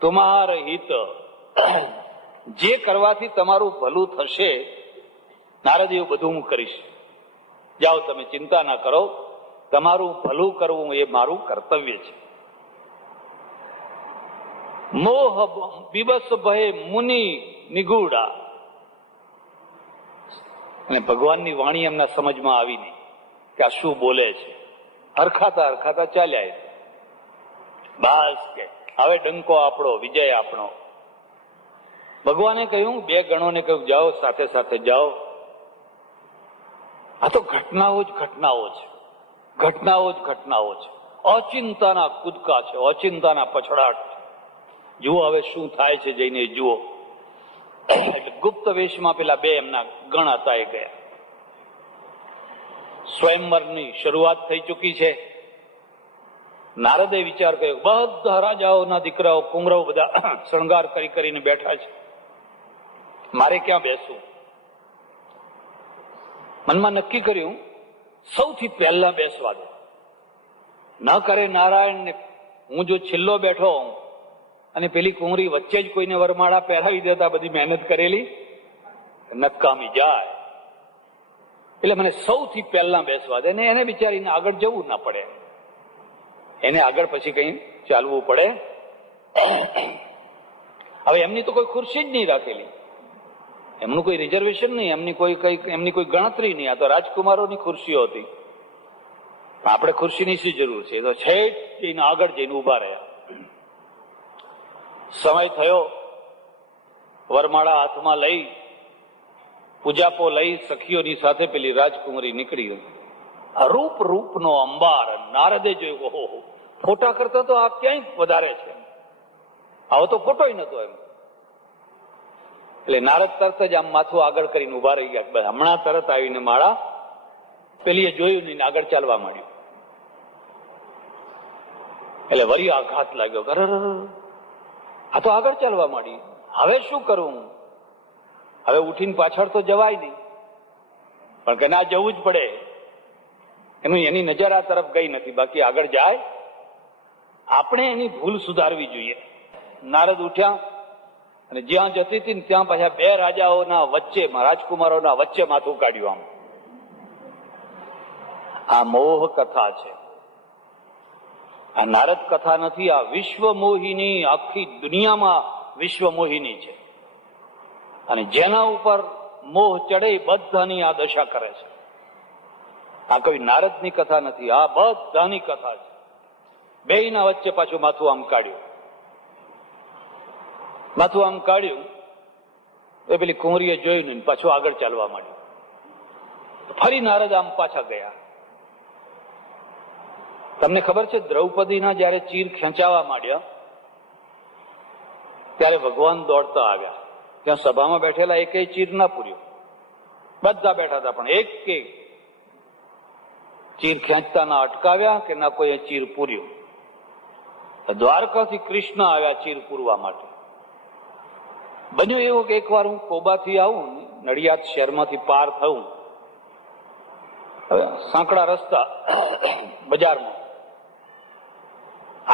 તુમાર હિત, જે કરવાથી તમારું ભલું થશે નારદ, એવું બધું હું કરીશ. જાઓ, તમે ચિંતા ના કરો, તમારું ભલું કરવું એ મારું કર્તવ્ય છે. મોહ બિબસ ભય મુનિ નિગુડા. અને ભગવાનની વાણી એમના સમજમાં આવી નહીં કે આ શું બોલે છે. હરખાતા ચાલ્યા. બસ કે હવે ડંકો આપણો, વિજય આપણો. ભગવાને કહ્યું, 2 ગણોને કહ્યું જાઓ, સાથે સાથે જાઓ. આ તો ઘટનાઓ જ ઘટનાઓ છે. અચિંતાના કૂદકા છે, અચિંતાના પછડાટ છે. જુઓ હવે શું થાય છે, જઈને જુઓ. એટલે ગુપ્ત વેશમાં પેલા 2 એમના ગણ હતા એ ગયા. સ્વયંવરની શરૂઆત થઈ ચૂકી છે. નારદે વિચાર કર્યો, બધા રાજાઓના દીકરાઓ, કુંવરાઓ બધા શણગાર કરીને બેઠા છે, મારે ક્યાં બેસવું? મનમાં નક્કી કર્યું, સૌથી પહેલા બેસવા દે. ન કરે નારાયણ ને હું જો છેલ્લો બેઠો હોઉં અને પેલી કુંવરી વચ્ચે જ કોઈને વરમાળા પહેરાવી દેતા, બધી મહેનત કરેલી નકામી જાય. એટલે મને સૌથી પહેલા બેસવા દે, ને એને બિચારીને આગળ જવું ના પડે, એને આગળ પછી કઈ ચાલવું પડે. હવે એમની તો કોઈ ખુરશી જ નહીં રાખેલી, એમનું કોઈ રિઝર્વેશન નહીં, એમની કોઈ ગણતરી નહીં. આ તો રાજકુમારોની ખુરશીઓ હતી. આપણે ખુરશીની શી જરૂર છે? તો છેક જઈને આગળ જઈને ઉભા રહ્યા. સમય થયો, વરમાળા હાથમાં લઈ, પૂજાપો લઈ સખીઓની સાથે પેલી રાજકુમારી નીકળી. અરૂપ રૂપનો અંબાર. નારદે જોયું, ઓહો, ફોટા કરતા તો આ ક્યાંય વધારે છે, આવો તો ફોટો નતો એમ. એટલે નારદ તરત જ આમ માથું આગળ કરીને ઉભા રહી ગયા. હમણાં તરત આવીને માળા પેલીએ જોયું નહીં, આગળ ચાલવા માંડ્યું. એટલે વળી આઘાત લાગ્યો, આ તો આગળ ચાલવા માંડી, હવે શું કરું? હવે ઉઠીને પાછળ તો જવાય નહીં, પણ કે ના, જવું જ પડે. એની નજર આ તરફ ગઈ નથી, બાકી આગળ જાય. આપણે એની ભૂલ સુધારવી જોઈએ. નારદ ઉઠ્યા અને જ્યાં જતી હતી ત્યાં પાછા બે રાજાઓના વચ્ચે, રાજકુમારોના વચ્ચે માથું કાઢ્યું. આ મોહ કથા છે, આ નારદ કથા નથી. આ વિશ્વ મોહિની, આખી દુનિયામાં વિશ્વ મોહિની છે. અને જેના ઉપર મોહ ચડે બધાની આ દશા કરે છે. આ કોઈ નારદની કથા નથી, આ બધાની કથા છે. બેયના વચ્ચે પાછું માથું આમ કાઢ્યું. માથું આમ કાઢ્યું એ પેલી કુંવરીએ જોયું ને પાછું આગળ ચાલવા માંડ્યું. ફરી નારદ આમ પાછા ગયા. તમને ખબર છે, દ્રૌપદીના જયારે ચીર ખેંચાવા માંડ્યા ત્યારે ભગવાન દોડતા આવ્યા. ત્યાં સભામાં બેઠેલા એકેય ચીર ના પૂર્યો. બધા બેઠા હતા, પણ એક ચીર ખેંચતા ના અટકાવ્યા કે ના કોઈ ચીર પૂર્યું. દ્વારકાથી કૃષ્ણ આવ્યા ચીર પૂરવા માટે. બન્યું એવું કે એકવાર હું કોબાથી આવું, નડિયાદ શહેરમાંથી પાર થવું, સાંકડા રસ્તા બજારમાં,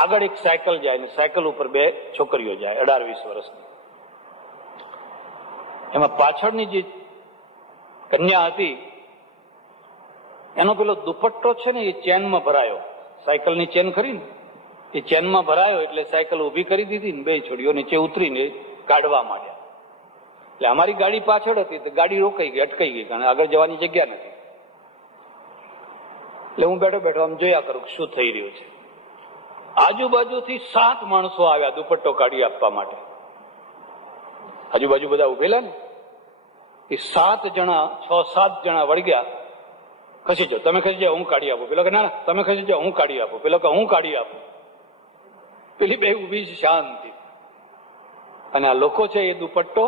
આગળ એક સાયકલ જાય ને સાયકલ ઉપર બે છોકરીઓ જાય 18-20 વર્ષની. એમાં પાછળની જે કન્યા હતી એનો પેલો દુપટ્ટો છે ને એ ચેનમાં ભરાયો. સાયકલની ચેન ખરી ને એ ચેનમાં ભરાયો, એટલે સાયકલ ઉભી કરી દીધી ને બે છોડીઓ નીચે ઉતરીને કાઢવા માંડ્યા. એટલે અમારી ગાડી પાછળ હતી તો ગાડી રોકાઈ ગઈ, અટકાઈ ગઈ, કારણ આગળ જવાની જગ્યા નથી. એટલે હું બેઠો બેઠો આમ જોયા કરું શું થઈ રહ્યું છે. આજુબાજુથી 7 માણસો આવ્યા દુપટ્ટો કાઢી આપવા માટે. આજુબાજુ બધા ઉભેલા ને એ 7 જણા, 6-7 જણા વળગ્યા. ખસી જાઓ, તમે ખસી જાઓ, હું કાઢી આપું. પેલો કે ના, તમે ખસી જાઓ, હું કાઢી આપું. પેલો કે હું કાઢી આપું. પેલી બે ઉભી છે શાંતિ, અને આ લોકો છે એ દુપટ્ટો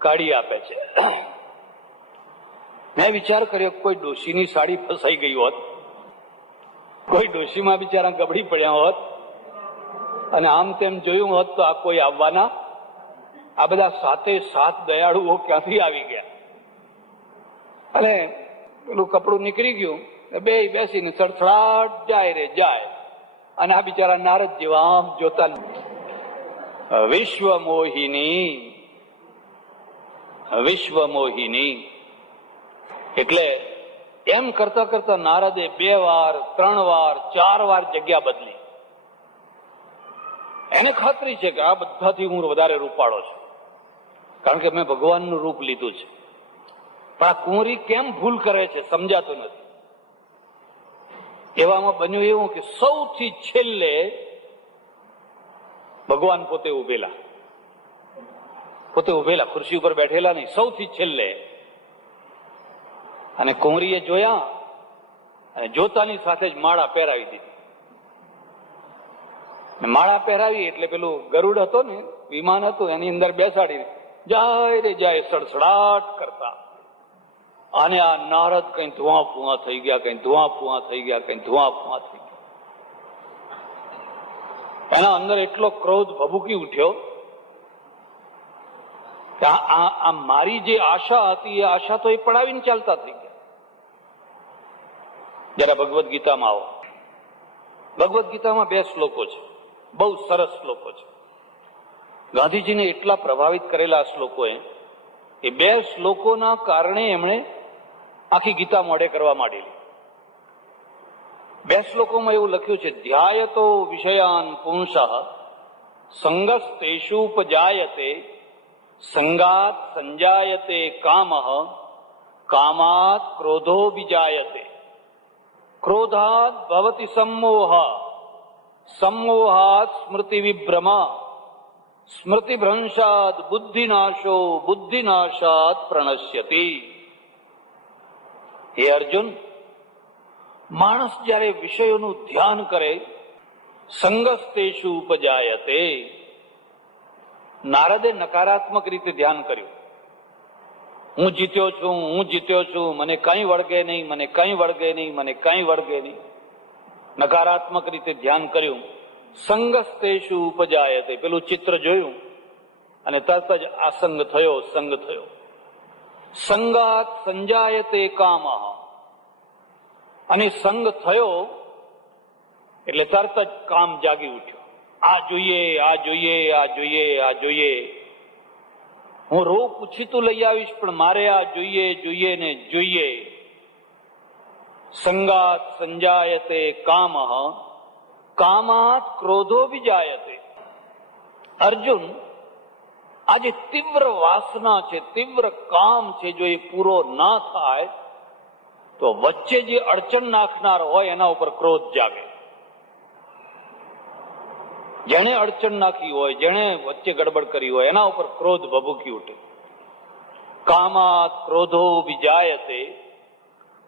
કાઢી આપે છે. મેં વિચાર કર્યો કોઈ ડોશીની સાડી ફસાઈ ગઈ હોત, કોઈ ડોશીમાં બિચારા ગબડી પડ્યા હોત અને આમ તેમ જોયું હોત તો આ કોઈ આવવાના? આ બધા 7 દયાળુઓ ક્યાંથી આવી ગયા? અને પેલું કપડું નીકળી ગયું, બે બેસીને સડસડાટ જાય રે જાય. અને આ બિચારા નારદ જેવા આમ જોતા. વિશ્વ મોહિની, વિશ્વ મોહિની. એટલે એમ કરતા કરતા નારદે 2 વાર, 3 વાર, 4 વાર જગ્યા બદલી. એને ખાતરી છે કે આ બધાથી હું વધારે રૂપાળો છું, કારણ કે મેં ભગવાનનું રૂપ લીધું છે. પણ આ કુંવરી કેમ ભૂલ કરે છે સમજાતું નથી. એવામાં બન્યું એવું કે સૌથી છેલ્લે ભગવાન પોતે ઉભેલા, ખુરશી ઉપર બેઠેલા નહીં, સૌથી છેલ્લે. અને કુંવરીએ જોયા અને જોતાની સાથે જ માળા પહેરાવી દીધી. માળા પહેરાવી એટલે પેલું ગરુડ હતો ને, વિમાન હતું, એની અંદર બેસાડી જાય રે જાય સડસડાટ કરતા. અને આ નારદ કઈ ધુઆ ફુઆ થઈ ગયા, કઈ ધુઆ ફુઆ થઈ ગયા, કઈ ધુઆ ફુઆ થઈ ગયા. એના અંદર એટલો ક્રોધ ભભૂકી ઉઠ્યો કે આ મારી જે આશા હતી એ આશા તો એ પડાવીને ચાલતા થઈ ગયા. જરા ભગવદ્ ગીતામાં આવો. ભગવદ્ ગીતામાં 2 શ્લોકો છે, બહુ સરસ શ્લોકો છે. ગાંધીજીને એટલા પ્રભાવિત કરેલા શ્લોકો એ 2 શ્લોકોના કારણે એમણે આખી ગીતા મોઢે કરવા માંડેલી. 2 શ્લોકોમાં એવું લખ્યું છે, ધ્યાયતો વિષયાન પુંસઃ સંગસ્તેષુપજાયતે સંગાત સંજાયતે કામઃ કામાત ક્રોધો વિજાયતે. ક્રોધાદ ભવતિ સમ્મોહ, સમ્મોહાત સ્મૃતિ વિભ્રમા, સ્મૃતિભ્રંશાદ બુદ્ધિનાશો, બુદ્ધિનાશાત પ્રણશ્યતિ. હે અર્જુન, માણસ જયારે વિષયોનું ધ્યાન કરે, સંગસ્તેષુ ઉપજાયતે. નારદે નકારાત્મક રીતે ધ્યાન કર્યું. હું જીત્યો છું, હું જીત્યો છું, મને કંઈ વળગે નહીં, મને કંઈ વળગે નહીં, મને કંઈ વળગે નહીં. નકારાત્મક રીતે ધ્યાન કર્યું. સંગસ્તેષુ ઉપજાયતે, પેલું ચિત્ર જોયું અને તરત જ આસંગ થયો, સંગ થયો. સંગાત સંજાયતે કામઃ, અને સંગ થયો એટલે તરત જ કામ જાગી ઉઠ્યું. આ જોઈએ, આ જોઈએ, આ જોઈએ, આ જોઈએ. હું રોગ પૂછીતું લઈ આવીશ, પણ મારે આ જોઈએ, જોઈએ ને જોઈએ. સંગાત સંજાયતે કામઃ, કામાત ક્રોધો વિજાયતે. અર્જુન, આ જે તીવ્ર વાસના છે, તીવ્ર કામ છે, જો એ પૂરો ના થાય તો વચ્ચે જે અડચણ નાખનાર હોય એના ઉપર ક્રોધ જાગે. જેણે અડચણ નાખી હોય, જેણે વચ્ચે ગડબડ કરી હોય, એના ઉપર ક્રોધ ભભૂકી ઉઠે. કામાત ક્રોધો વિજાયતે,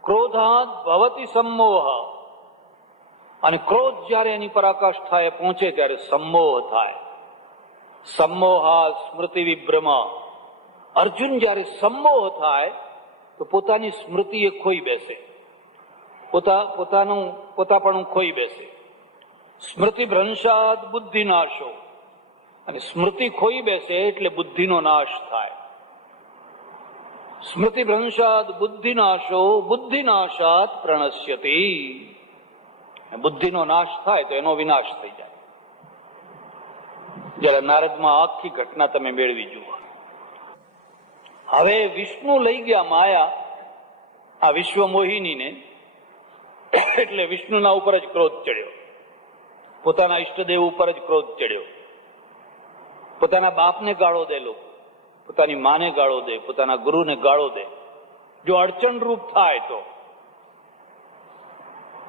ક્રોધાત ભવતિ સમ્મોહ. અને ક્રોધ જયારે એની પરાકાષ્ઠાએ પહોંચે ત્યારે સમ્મોહ થાય. સમ્મોહા સ્મૃતિ વિભ્રમ. અર્જુન જયારે સમ્મોહ થાય તો પોતાની સ્મૃતિ એ ખોઈ બેસે, પોતાપણું ખોઈ બેસે. સ્મૃતિ ભ્રંશાદ બુદ્ધિનાશો, અને સ્મૃતિ ખોઈ બેસે એટલે બુદ્ધિનો નાશ થાય. સ્મૃતિ ભ્રંશાદ બુદ્ધિનાશો, બુદ્ધિનાશાત પ્રણશ્યતિ. બુદ્ધિનો નાશ થાય તો એનો વિનાશ થઈ જાય. જયારે નારદમાં આખી ઘટના તમે મેળવી જુઓ. હવે વિષ્ણુ લઈ ગયા માયા આ વિશ્વ મોહિનીને, એટલે વિષ્ણુના ઉપર જ ક્રોધ ચડ્યો, પોતાના ઈષ્ટદેવ ઉપર જ ક્રોધ ચડ્યો. પોતાના બાપને ગાળો દે લોકો, પોતાની માને ગાળો દે, પોતાના ગુરુને ગાળો દે, જો અડચણ રૂપ થાય તો.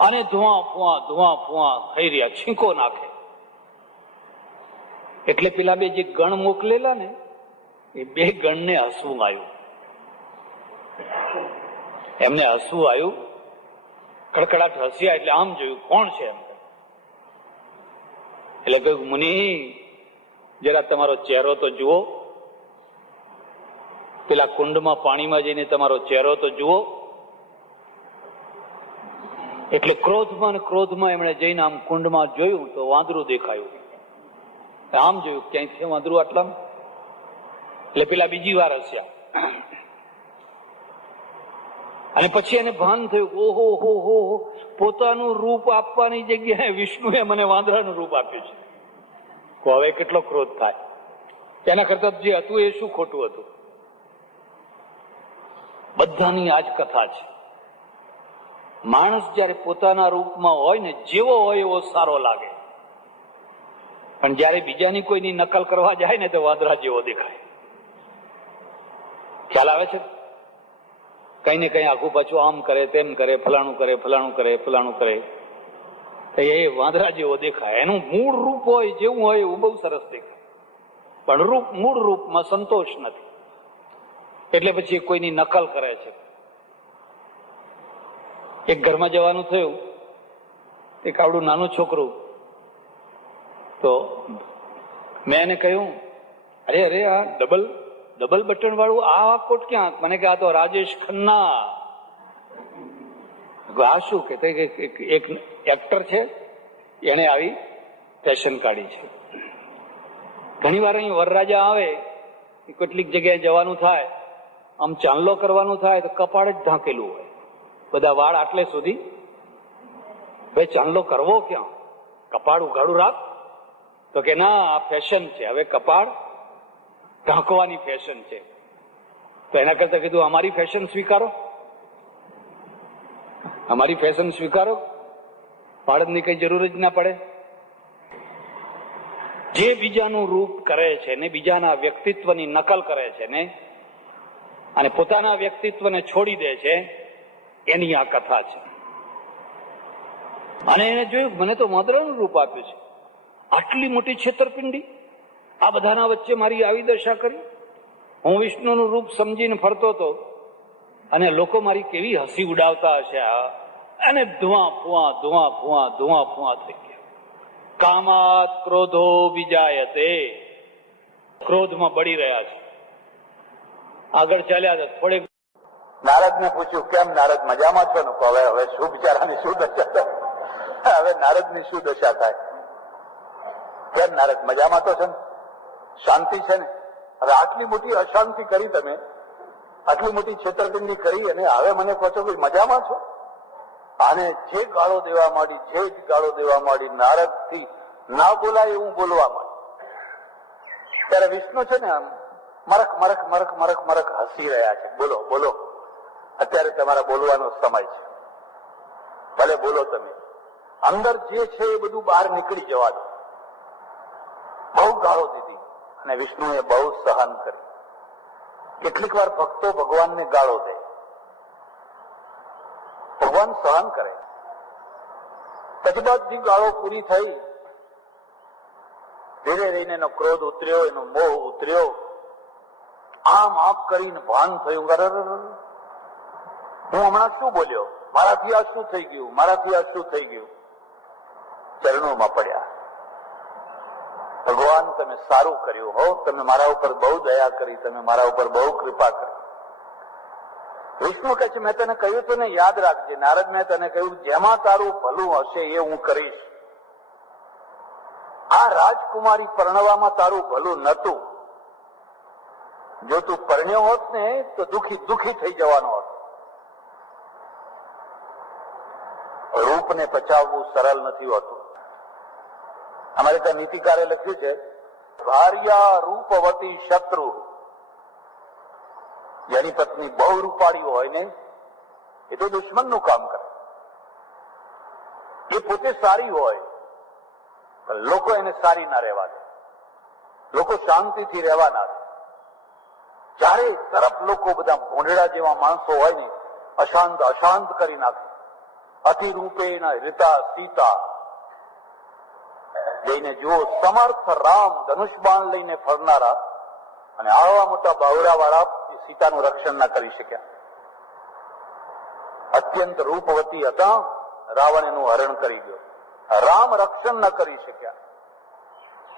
અને ધુઆ ફુઆ થઈ રહ્યા, છીંકો નાખે. એટલે પેલા બે જે ગણ મોકલેલા ને, એ બે ગણને હસવું આવ્યું. એમને હસવું આવ્યું, કડકડાટ હસ્યા. એટલે આમ જોયું કોણ છે એમ. એટલે કહ્યું, મુનિ જરા તમારો ચહેરો તો જુઓ, પેલા કુંડમાં પાણીમાં જઈને તમારો ચહેરો તો જુઓ. એટલે ક્રોધમાં એમણે જઈને આમ કુંડમાં જોયું તો વાંદરું દેખાયું. આમ જોયું, ક્યાંય છે વાંદરું આટલામાં? એટલે પેલા બીજી વાર હસ્યા. અને પછી એને ભાન થયું, ઓહો હો હો, પોતાનું રૂપ આપવાની જગ્યાએ વિષ્ણુએ મને વાંદરાનું રૂપ આપ્યું છે. હવે કેટલો ક્રોધ થાય. એના કરતા જે હતું એ શું ખોટું હતું? બધાની આ જ કથા છે. માણસ જયારે પોતાના રૂપમાં હોય ને, જેવો હોય એવો સારો લાગે, પણ જયારે બીજાની કોઈની નકલ કરવા જાય ને તો વાંદરા જેવો દેખાય. ખ્યાલ આવે છે? કઈ ને કઈ આખું પાછું આમ કરે, તેમ કરે, ફલાણું કરે, ફલાણું કરે, ફલાણું કરે, તો એ વાંદરા જેવો દેખાય. એનું મૂળ રૂપ હોય જેવું હોય એવું બહુ સરસ દેખાય, પણ મૂળ રૂપમાં સંતોષ નથી. એટલે પછી કોઈની નકલ કરે છે. એક ઘરમાં જવાનું થયું, એક આવડું નાનું છોકરું, તો મેં એને કહ્યું, અરે આ ડબલ બટન વાળું આ કોટ ક્યાં? મને કે આ તો રાજેશ ખન્ના. આ શું કે એક એક્ટર છે, એને આવી ફેશન કાઢી છે. ઘણી વાર અહીં વરરાજા આવે, કેટલીક જગ્યાએ જવાનું થાય, આમ ચાંદલો કરવાનું થાય તો કપાળ જ ઢાંકેલું હોય, બધા વાળ આટલે સુધી. ભાઈ ચાંદલો કરવો ક્યાં? કપાળ ઉઘાડું રાખ. તો કે ના, આ ફેશન છે, હવે કપાળ ઢાંકવાની ફેશન છે. તો એના કરતા કીધું અમારી ફેશન સ્વીકારો, અમારી ફેશન સ્વીકારો, પાડની કઈ જરૂર જ ના પડે. જે બીજાનું રૂપ કરે છે ને, બીજાના વ્યક્તિત્વની નકલ કરે છે ને, અને પોતાના વ્યક્તિત્વને છોડી દે છે, એની આ કથા છે. અને એને જોયું મને તો મદરાનું રૂપ આપ્યું છે, આટલી મોટી છેતરપિંડી, આ બધાના વચ્ચે મારી આવી દશા કરી. હું વિષ્ણુનું રૂપ સમજીને ફરતો હતો અને લોકો મારી કેવી હસી ઉડાવતા હશે. અને ધુઆ ફુઆ ધુઆ ફુઆ ધુઆ ફુઆ થઈ ગયા. કામાત ક્રોધો વિજાયતે, ક્રોધમાં બળી રહ્યા છે. આગળ ચાલ્યા હતા. થોડેક નારદને પૂછ્યું, કેમ નારદ મજામાં છો ને? હવે શું બિચારાની શું દશા થાય? હવે નારદની શું દશા થાય? કેમ નારદ મજામાં તો છે ને? શાંતિ છે ને? હવે આટલી મોટી અશાંતિ કરી તમે, આટલી મોટી છેતરપિંડી કરી, અને હવે મને કહો છો કે મજામાં છો? આને જે ગાળો દેવા માંડી, જે ગાળો દેવા માંડી, નારદ થી ના બોલાય એવું બોલવા માંડી. ત્યારે વિષ્ણુ છે ને આમ મરક મરક મરક મરક મરક હસી રહ્યા છે. બોલો બોલો, અત્યારે તમારા બોલવાનો સમય છે, ભલે બોલો. તમે અંદર જે છે એ બધું બહાર નીકળી જવા દો. બહુ ગાળો દીધી અને વિષ્ણુએ બહુ સહન કરી. કેટલીક વાર ભક્તો ભગવાનને ગાળો દે, ભગવાન સહન કરે. પછી બધી ગાળો પૂરી થઈ, ધીરે ધીરે એનો ક્રોધ ઉતર્યો, એનો મોહ ઉતર્યો. આમ આંખ કરીને ભાન થયું, હું હમણાં શું બોલ્યો, મારાથી આ શું થઈ ગયું, મારાથી આ શું થઈ ગયું. ચરણોમાં પડ્યા. ભગવાન તમે સારું કર્યું હો, તમે મારા ઉપર બહુ દયા કરી, તમે મારા ઉપર બહુ કૃપા કરી. વિષ્ણુ કહે છે, મેં તને કહ્યું તું ને, યાદ રાખજે. નારદ, મેં તને કહ્યું જેમાં તારું ભલું હશે એ હું કરીશ. આ રાજકુમારી પરણવામાં તારું ભલું નતું. જો તું પરણ્યો હોત ને તો દુખી થઈ જવાનો હોત. રૂપને પચાવવું સરળ નથી હોતું. અમારે ત્યાં નીતિકારે લખ્યું છે, ભાર્યા રૂપવતી શત્રુ. જેની પત્ની બહુ રૂપાળી હોય ને એ તો દુશ્મનનું કામ કરે. એ પોતે સારી હોય પણ લોકો એને સારી ના રહેવા દે, લોકો શાંતિથી રહેવા ના દે. ચારે તરફ લોકો બધા ભોંડડા જેવા માણસો હોય ને, અશાંત અશાંત કરી નાખે. અતિરૂપેણ રીતા સીતા. જઈને જુઓ, સમર્થ રામ ધનુષ બાણ લઈને ફરનારા અને આવા મોટા બાવડા વાળા સીતાનું રક્ષણ ના કરી શક્યા. અત્યંત રૂપવતી હતા, રાવણ એનું હરણ કરી ગયો. રામ રક્ષણ ન કરી શક્યા.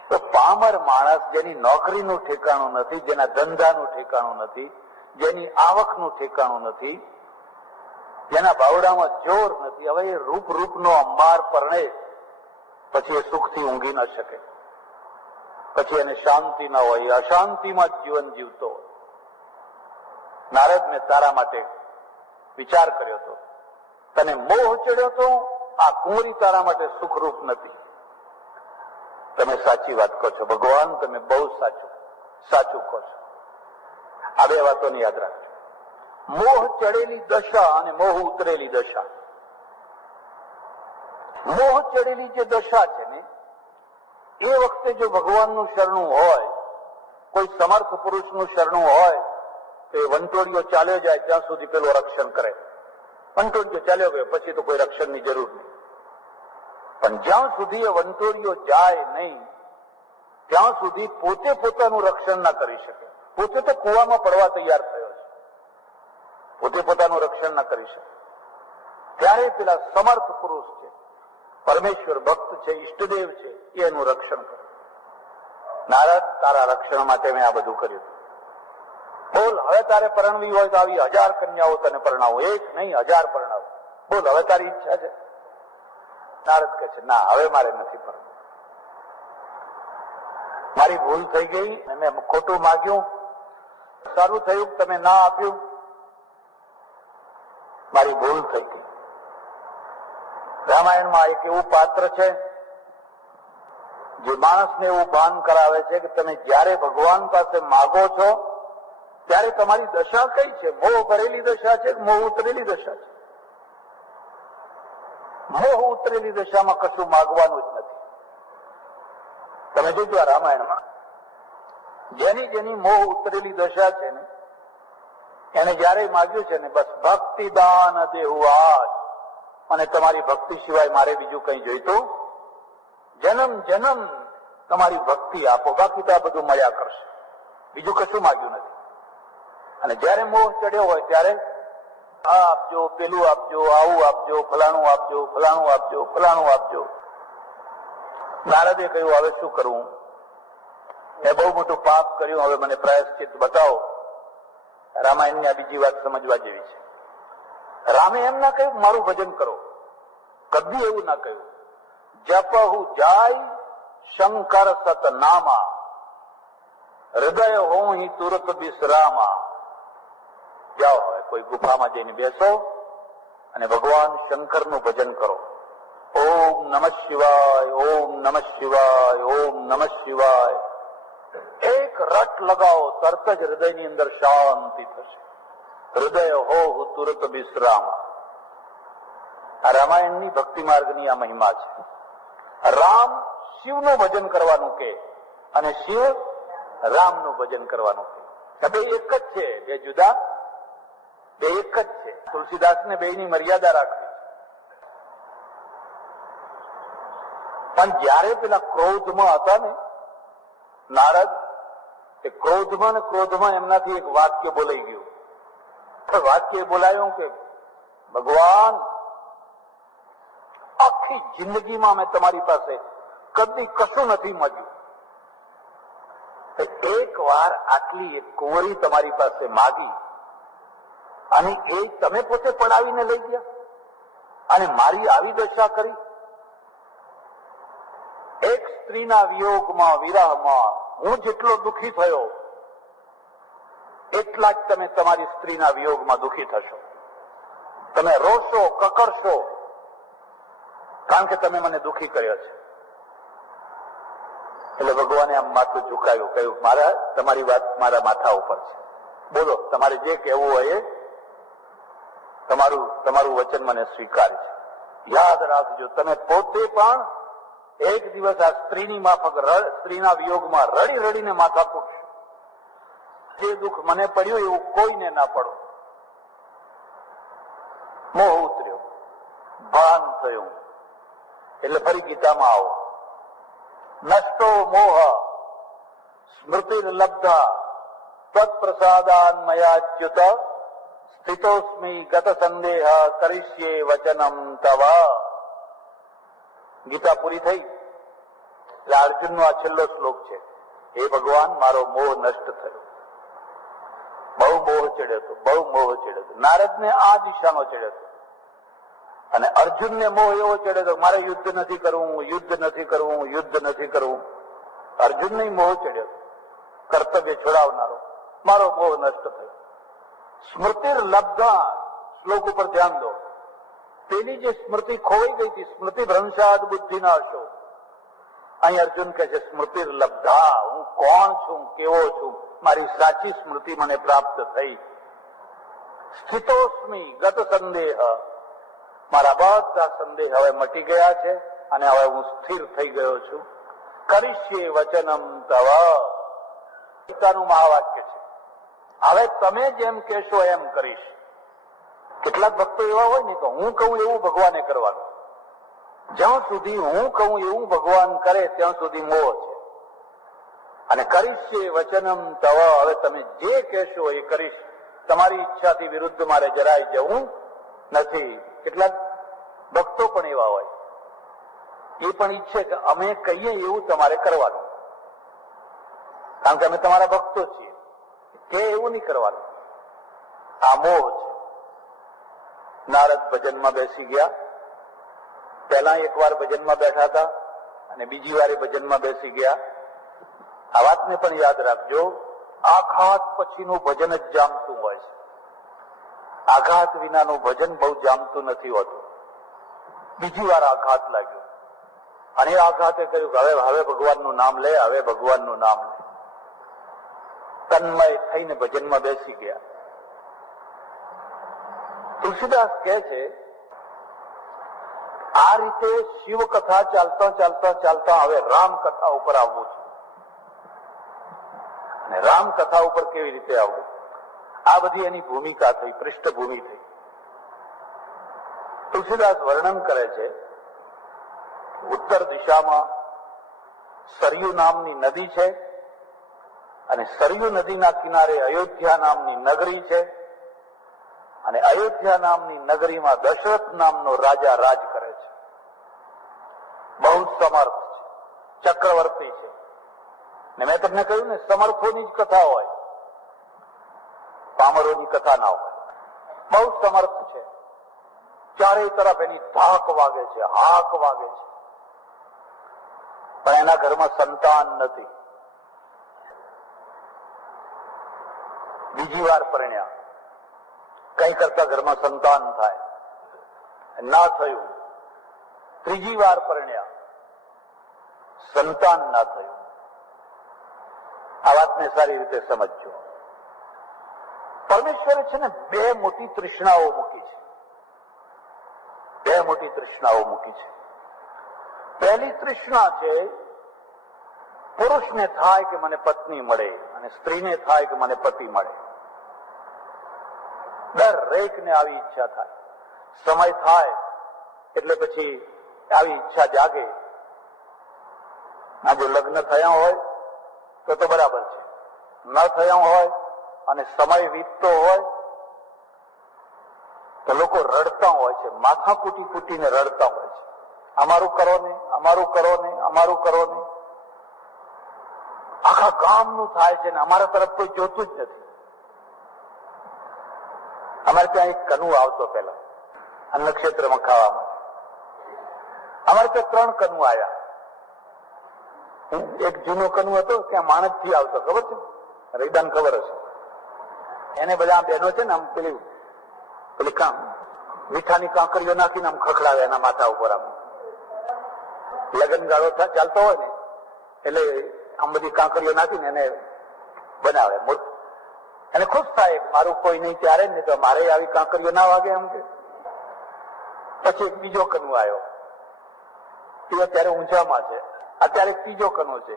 તો પામર માણસ, જેની નોકરીનું ઠેકાણું નથી, જેના ધંધાનું ઠેકાણું નથી, જેની આવકનું ઠેકાણું નથી, જેના બાવડામાં જોર નથી, હવે એ રૂપનો અંબાર પરણે પછી એ સુખથી ઊંઘી ન શકે. પછી એને શાંતિ ન હોય, અશાંતિમાં જ જીવન જીવતો હોય. નારદ, મેં તારા માટે વિચાર કર્યો હતો, તને મોહ ચડ્યો તો આ કુંવરી તારા માટે સુખરૂપ નથી. તમે સાચી વાત કહો છો ભગવાન, તમે બહુ સાચું કહો છો. આ બે વાતોને યાદ રાખજો. મોહ ચડેલી દશા અને મોહ ઉતરેલી દશા. મોહ ચડેલી જે દશા છે ને, એ વખતે જો ભગવાનનું શરણું હોય, કોઈ સમર્થ પુરુષનું શરણું હોય, તો એ વંટોળિયો ચાલ્યો જાય ત્યાં સુધી પેલો રક્ષણ કરે. વંટોળિયો ચાલ્યો ગયો પછી તો કોઈ રક્ષણની જરૂર નહીં. પણ જ્યાં સુધી એ વંટોળિયો જાય નહીં ત્યાં સુધી પોતે પોતાનું રક્ષણ ના કરી શકે. પોતે તો કુવામાં પડવા તૈયાર થયો છે, પોતે પોતાનું રક્ષણ ના કરી શકે. ત્યારે પેલા સમર્થ પુરુષ છે, પરમેશ્વર ભક્ત છે, ઈષ્ટદેવ છે, એનું રક્ષણ કરે. નારદ, તારા રક્ષણ માટે મેં આ બધું કર્યું. બોલ, હવે તારે પરણવી હોય તો આવી 1000 કન્યાઓ તને પરણાવો, એક નહીં 1000 પરણાવો. બોલ, હવે તારી ઈચ્છા છે? નારદ કહે છે, ના, હવે મારે નથી પરણવું. મારી ભૂલ થઈ ગઈ, મેં ખોટું માગ્યું, સારું થયું તમે ના આપ્યું, મારી ભૂલ થઈ ગઈ. રામાયણમાં એક એવું પાત્ર છે જે માણસને એવું ભાન કરાવે છે કે તમે જયારે ભગવાન પાસે માગો છો ત્યારે તમારી દશા કઈ છે? મોહ ભરેલી દશા છે, મોહ ઉતરેલી દશા છે. મોહ ઉતરેલી દશામાં કશું માગવાનું જ નથી. તમે જોજો આ રામાયણમાં જેની મોહ ઉતરેલી દશા છે ને, એને જયારે માગ્યું છે ને, બસ ભક્તિદાન દેવું આજ અને તમારી ભક્તિ સિવાય મારે બીજું કંઈ જોઈતું, જન્મ જન્મ તમારી ભક્તિ આપો, બાકી તો આ બધું મળ્યા કરશે, બીજું કશું માંગ્યું નથી. અને જયારે મોહ ચડ્યો હોય ત્યારે આ આપજો, પેલું આપજો, આવું આપજો, ફલાણું આપજો, ફલાણું આપજો, ફલાણું આપજો. નારદે કહ્યું, હવે શું કરવું? મેં બહુ મોટું પાપ કર્યું, હવે મને પ્રાયશ્ચિત બતાવો. રામાયણની આ બીજી વાત સમજવા જેવી છે. રામે એમ ના કહ્યું મારું ભજન કરો, કદી એવું ના કહ્યું. જપહુ જાય શંકર સતનામા, હૃદય હોહિ તુરત વિશ્રામા. જાઓ, હવે કોઈ ગુફામાં જઈને બેસો અને ભગવાન શંકરનું ભજન કરો. ઓમ નમઃ શિવાય, ઓમ નમઃ શિવાય, ઓમ નમઃ શિવાય. એક રટ લગાવો, તરત જ હૃદયની અંદર શાંતિ થશે. હૃદય હો તુરત વિશ્રામ. આ રામાયણની ભક્તિ માર્ગની આ મહિમા છે. રામ શિવનું ભજન કરવાનું કે, અને શિવ રામનું ભજન કરવાનું કે. બે એક જ છે, બે જુદા, બે એક જ છે. તુલસીદાસને બેની મર્યાદા રાખવી. પણ જયારે પેલા ક્રોધમાં હતા ને નારદ, એ ક્રોધમાં ને ક્રોધમાં એમનાથી એક વાક્ય બોલાઈ ગયું. વાક્ય બોલાયું કે ભગવાન, આખી જિંદગીમાં મેં તમારી પાસે કદી કશું નથી મળ્યું, એક વાર આટલી એક કુંવરી તમારી પાસે માગી અને એ તમે પોતે પડાવીને લઈ ગયા અને મારી આવી દશા કરી. એક સ્ત્રીના વિયોગમાં, વિરહમાં હું જેટલો દુઃખી થયો, એટલા જ તમે તમારી સ્ત્રીના વિયોગમાં દુઃખી થશો. તમે રોશો, કકરશો, કારણ કે તમે મને દુઃખી કર્યો છે. એટલે ભગવાને આમ માથું ઝુકાયું, કહ્યું મારા તમારી વાત મારા માથા ઉપર છે, બોલો તમારે જે કહેવું હોય એ. તમારું વચન મને સ્વીકાર છે. યાદ રાખજો, તમે પોતે પણ એક દિવસ આ સ્ત્રીની માફક સ્ત્રીના વિયોગમાં રડી રડીને માથા કૂટશો. જે દુઃખ મને પડ્યું એવું કોઈને ના પડો. મોહ ઉતર્યો, ભાન થયું. એટલે ફરી ગીતામાં આવો. નષ્ટો મોહ સ્મૃતિર્લબ્ધા તત્પ્રસાદાન મયાચ્યુત સ્થિતોસ્મિ ગત સંદેહ કરિષ્યે વચનમ તવ. ગીતા પૂરી થઈ એટલે અર્જુનનો આ છેલ્લો શ્લોક છે. હે ભગવાન, મારો મોહ નષ્ટ થયો. બહુ મોહ ચડ્યો હતો, બહુ મોહ ચડ્યો હતો. નારદને આ દિશાનો ચડ્યો હતો અને અર્જુનને મોહ એવો ચડ્યો હતો મારે યુદ્ધ નથી કરવું, યુદ્ધ નથી કરવું, યુદ્ધ નથી કરવું. અર્જુનને મોહ ચડ્યો, કર્તવ્ય છોડાવનારો. મારો મોહ નષ્ટ થયો. સ્મૃતિર્લબ્ધા શ્લોક ઉપર ધ્યાન દો. પેલી જે સ્મૃતિ ખોવાઈ ગઈ હતી, સ્મૃતિ ભ્રંશાદ બુદ્ધિ નાશો. અહીં અર્જુન કહે છે સ્મૃતિર્લબ્ધા, હું કોણ છું, કેવો છું, મારી સાચી સ્મૃતિ મને પ્રાપ્ત થઈ. સ્થિતોસ્મિ ગત સંદેહ, મારા બધા સંદેહ હવે મટી ગયા છે અને હવે હું સ્થિર થઈ ગયો છું. કરિષ્યે વચનમ તવ, ગીતાનું મહાવાક્ય છે. હવે તમે જેમ કહેશો એમ કરીશ. કેટલાક ભક્તો એવા હોય ને તો હું કહું એવું ભગવાને કરવાનું. જ્યાં સુધી હું કહું એવું ભગવાન કરે ત્યાં સુધી મોહ છે. અને કરિષ્યે વચનમ તવ, હવે તમે જે કહેશો એ કરીશ. તમારી ઈચ્છાથી વિરુદ્ધ મારે જરાય જવું નથી. કેટલાક ભક્તો પણ એવા હોય, એ પણ ઈચ્છે કે અમે કહીએ એવું તમારે કરવાનું, કારણ કે અમે તમારા ભક્તો છીએ. કે એવું નહીં કરવાનું. આ મોહ છે. નારદ ભજનમાં બેસી ગયા. પહેલા એક વાર ભજનમાં બેઠા હતા અને બીજી વાર ભજનમાં બેસી ગયા. આ વાતને પણ યાદ રાખજો, આઘાત પછીનું ભજન જ જામતું હોય છે. આઘાત વિનાનું ભજન બહુ જામતું નથી હોતું. બીજી વાર આઘાત લાગ્યો અને એ આઘાતે કહ્યું કે હવે ભગવાનનું નામ લે, હવે ભગવાનનું નામ લે. તન્મય થઈને ભજનમાં બેસી ગયા. તુલસીદાસ કહે છે આ રીતે શિવ કથા ચાલતા ચાલતા ચાલતા હવે રામ કથા ઉપર આવવું છે. અને રામ કથા ઉપર કેવી રીતે આવવું, આ બધી એની ભૂમિકા થઈ, પૃષ્ઠભૂમિ થઈ. તુલસીદાસ વર્ણન કરે છે, ઉત્તર દિશામાં સરયુ નામની નદી છે અને સરયુ નદીના કિનારે અયોધ્યા નામની નગરી છે અને અયોધ્યા નામની નગરીમાં દશરથ નામનો રાજા રાજ કરે છે. બહુ સમર્થ છે, ચક્રવર્તી છે. ને મેં તમને કહ્યું ને, સમર્થોની જ કથા હોય, પામરોની કથા ના હોય. બહુ સમર્થ છે. ચારે તરફ એની ધાક વાગે છે, હાક વાગે છે, પણ એના ઘરમાં સંતાન નથી. બીજી વાર પરણ્યા, કઈ કરતા ઘરમાં સંતાન થાય, ના થયું. ત્રીજી વાર પરણ્યા, સંતાન ના થયું. આ વાતને સારી રીતે સમજજો. પરમેશ્વરે છે ને બે મોટી તૃષ્ણાઓ મૂકી છે. બે મોટી તૃષ્ણાઓ મૂકી છે. પહેલી તૃષ્ણા છે, પુરુષને થાય કે મને પત્ની મળે અને સ્ત્રીને થાય કે મને પતિ મળે. દરેકને આવી ઈચ્છા થાય. સમય થાય એટલે પછી આવી ઈચ્છા જાગે. આ જો લગ્ન થયા હોય તો બરાબર છે, ન થયા હોય અને સમય વીતતો હોય તો લોકો રડતા હોય છે, માથા કૂટી કૂટીને રડતા હોય છે. અમારું કરો ને, અમારું કરો ને, અમારું કરો ને. આખા ગામનું થાય છે ને અમારા તરફ કોઈ જોતું જ નથી. અમારે ત્યાં એક કનુ આવતો પેલા અન્ન ક્ષેત્રમાં ખાવામાં. અમારે ત્યાં 3 કનુ આવ્યા. એક જૂનો કનુ હતો, ત્યાં માણસ થી આવતો, ખબર છે? રૈદાન ખબર હશે. એને બધા બહેનો છે ને આમ પેલી મીઠાની કાંકરીઓ નાખીને આમ ખખડાવે એના માથા ઉપર. આમ લગ્ન ગાળો ચાલતો હોય ને એટલે આમ બધી કાંકરીઓ નાખીને એને બનાવે. એને ખુશ થાય, મારું કોઈ નહીં ત્યારે ને તો મારે આવી કાંકરીઓ ના વાગે એમ કે. પછી બીજો કનુ આવ્યો, તે અત્યારે ઊંઝામાં છે. અત્યારે ત્રીજો કનુ છે.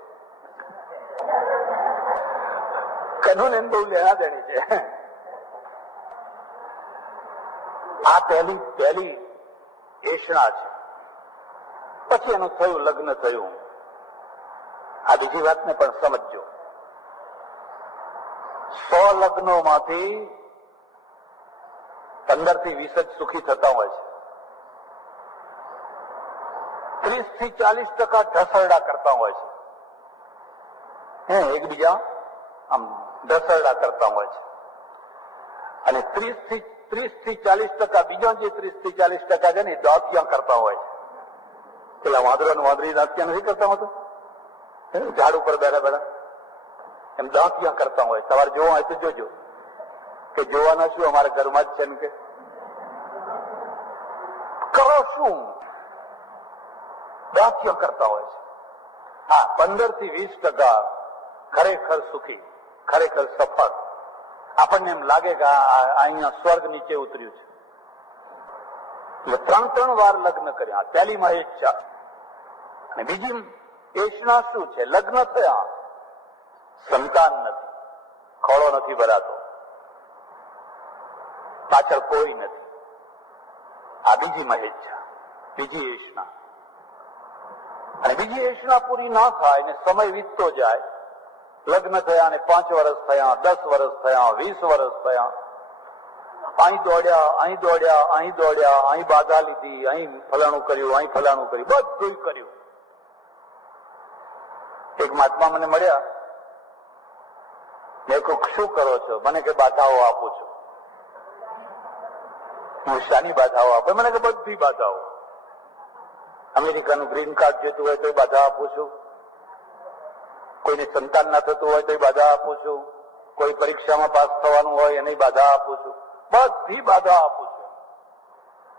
કનુ ને બહુ લેણા દેણી છે. આ પહેલી એષણા છે. પછી એનું થયું, લગ્ન થયું. આ બીજી વાતને પણ સમજજો. 100 લગ્નોમાંથી 15 થી 20 જ સુખી થતા હોય છે. 30 થી 40% ઢસરડા કરતા હોય છે. એકબીજા આમ ઢસરડા કરતા હોય છે. અને 30 થી 40% બીજા જે 30 થી 40% છે ને દાંતિયા કરતા હોય છે. પેલા વાંદરી દાંતિયા નથી કરતા હોતું, ઝાડ ઉપર બેઠા બેઠા એમ દાંતિયા કરતા હોય. તમારે જોવા હોય તો જોજો કે જોવાના શું, અમારા ઘરમાં જ છે ને કે કરો શું, દાંતિયા કરતા હોય છે. હા, 15 થી 20% ખરેખર સુખી, ખરેખર સફળ. આપણને એમ લાગે કે અહીંયા સ્વર્ગ નીચે ઉતર્યું છે. એટલે 3 વાર લગ્ન કર્યા. પહેલી માં ઈચ્છા. અને બીજી એષણા શું છે? લગ્ન થયા, સંતાન નથી, ખોળો નથી ભરાતો, પાછળ કોઈ નથી. આ બીજી માં ઈચ્છા, બીજી એષણા. અને બીજી એષણા પૂરી ના થાય ને સમય વીતતો જાય. લગ્ન થયા ને 5 વર્ષ થયા, 10 વર્ષ થયા, 20 વર્ષ થયા. અહીં દોડ્યા, અહીં દોડ્યા, અહીં દોડ્યા, અહીં બાધા લીધી, અહીં ફલાણું કર્યું, અહીં ફલાણું કર્યું, બધું કર્યું. એક મહાત્મા મને મળ્યા. મેં કહ્યું, શું કરો છો? મને કે બાધાઓ આપું છું. હું શાની બાધાઓ આપું? મને કે બધી બાધાઓ. અમેરિકાનું ગ્રીન કાર્ડ જોતું હોય તો બાધા આપું છું, કોઈને સંતાન ના થતું હોય તો બાધા આપું છું, કોઈ પરીક્ષામાં પાસ થવાનું હોય એની બાધા આપું છું, બધી બાધા આપું છું.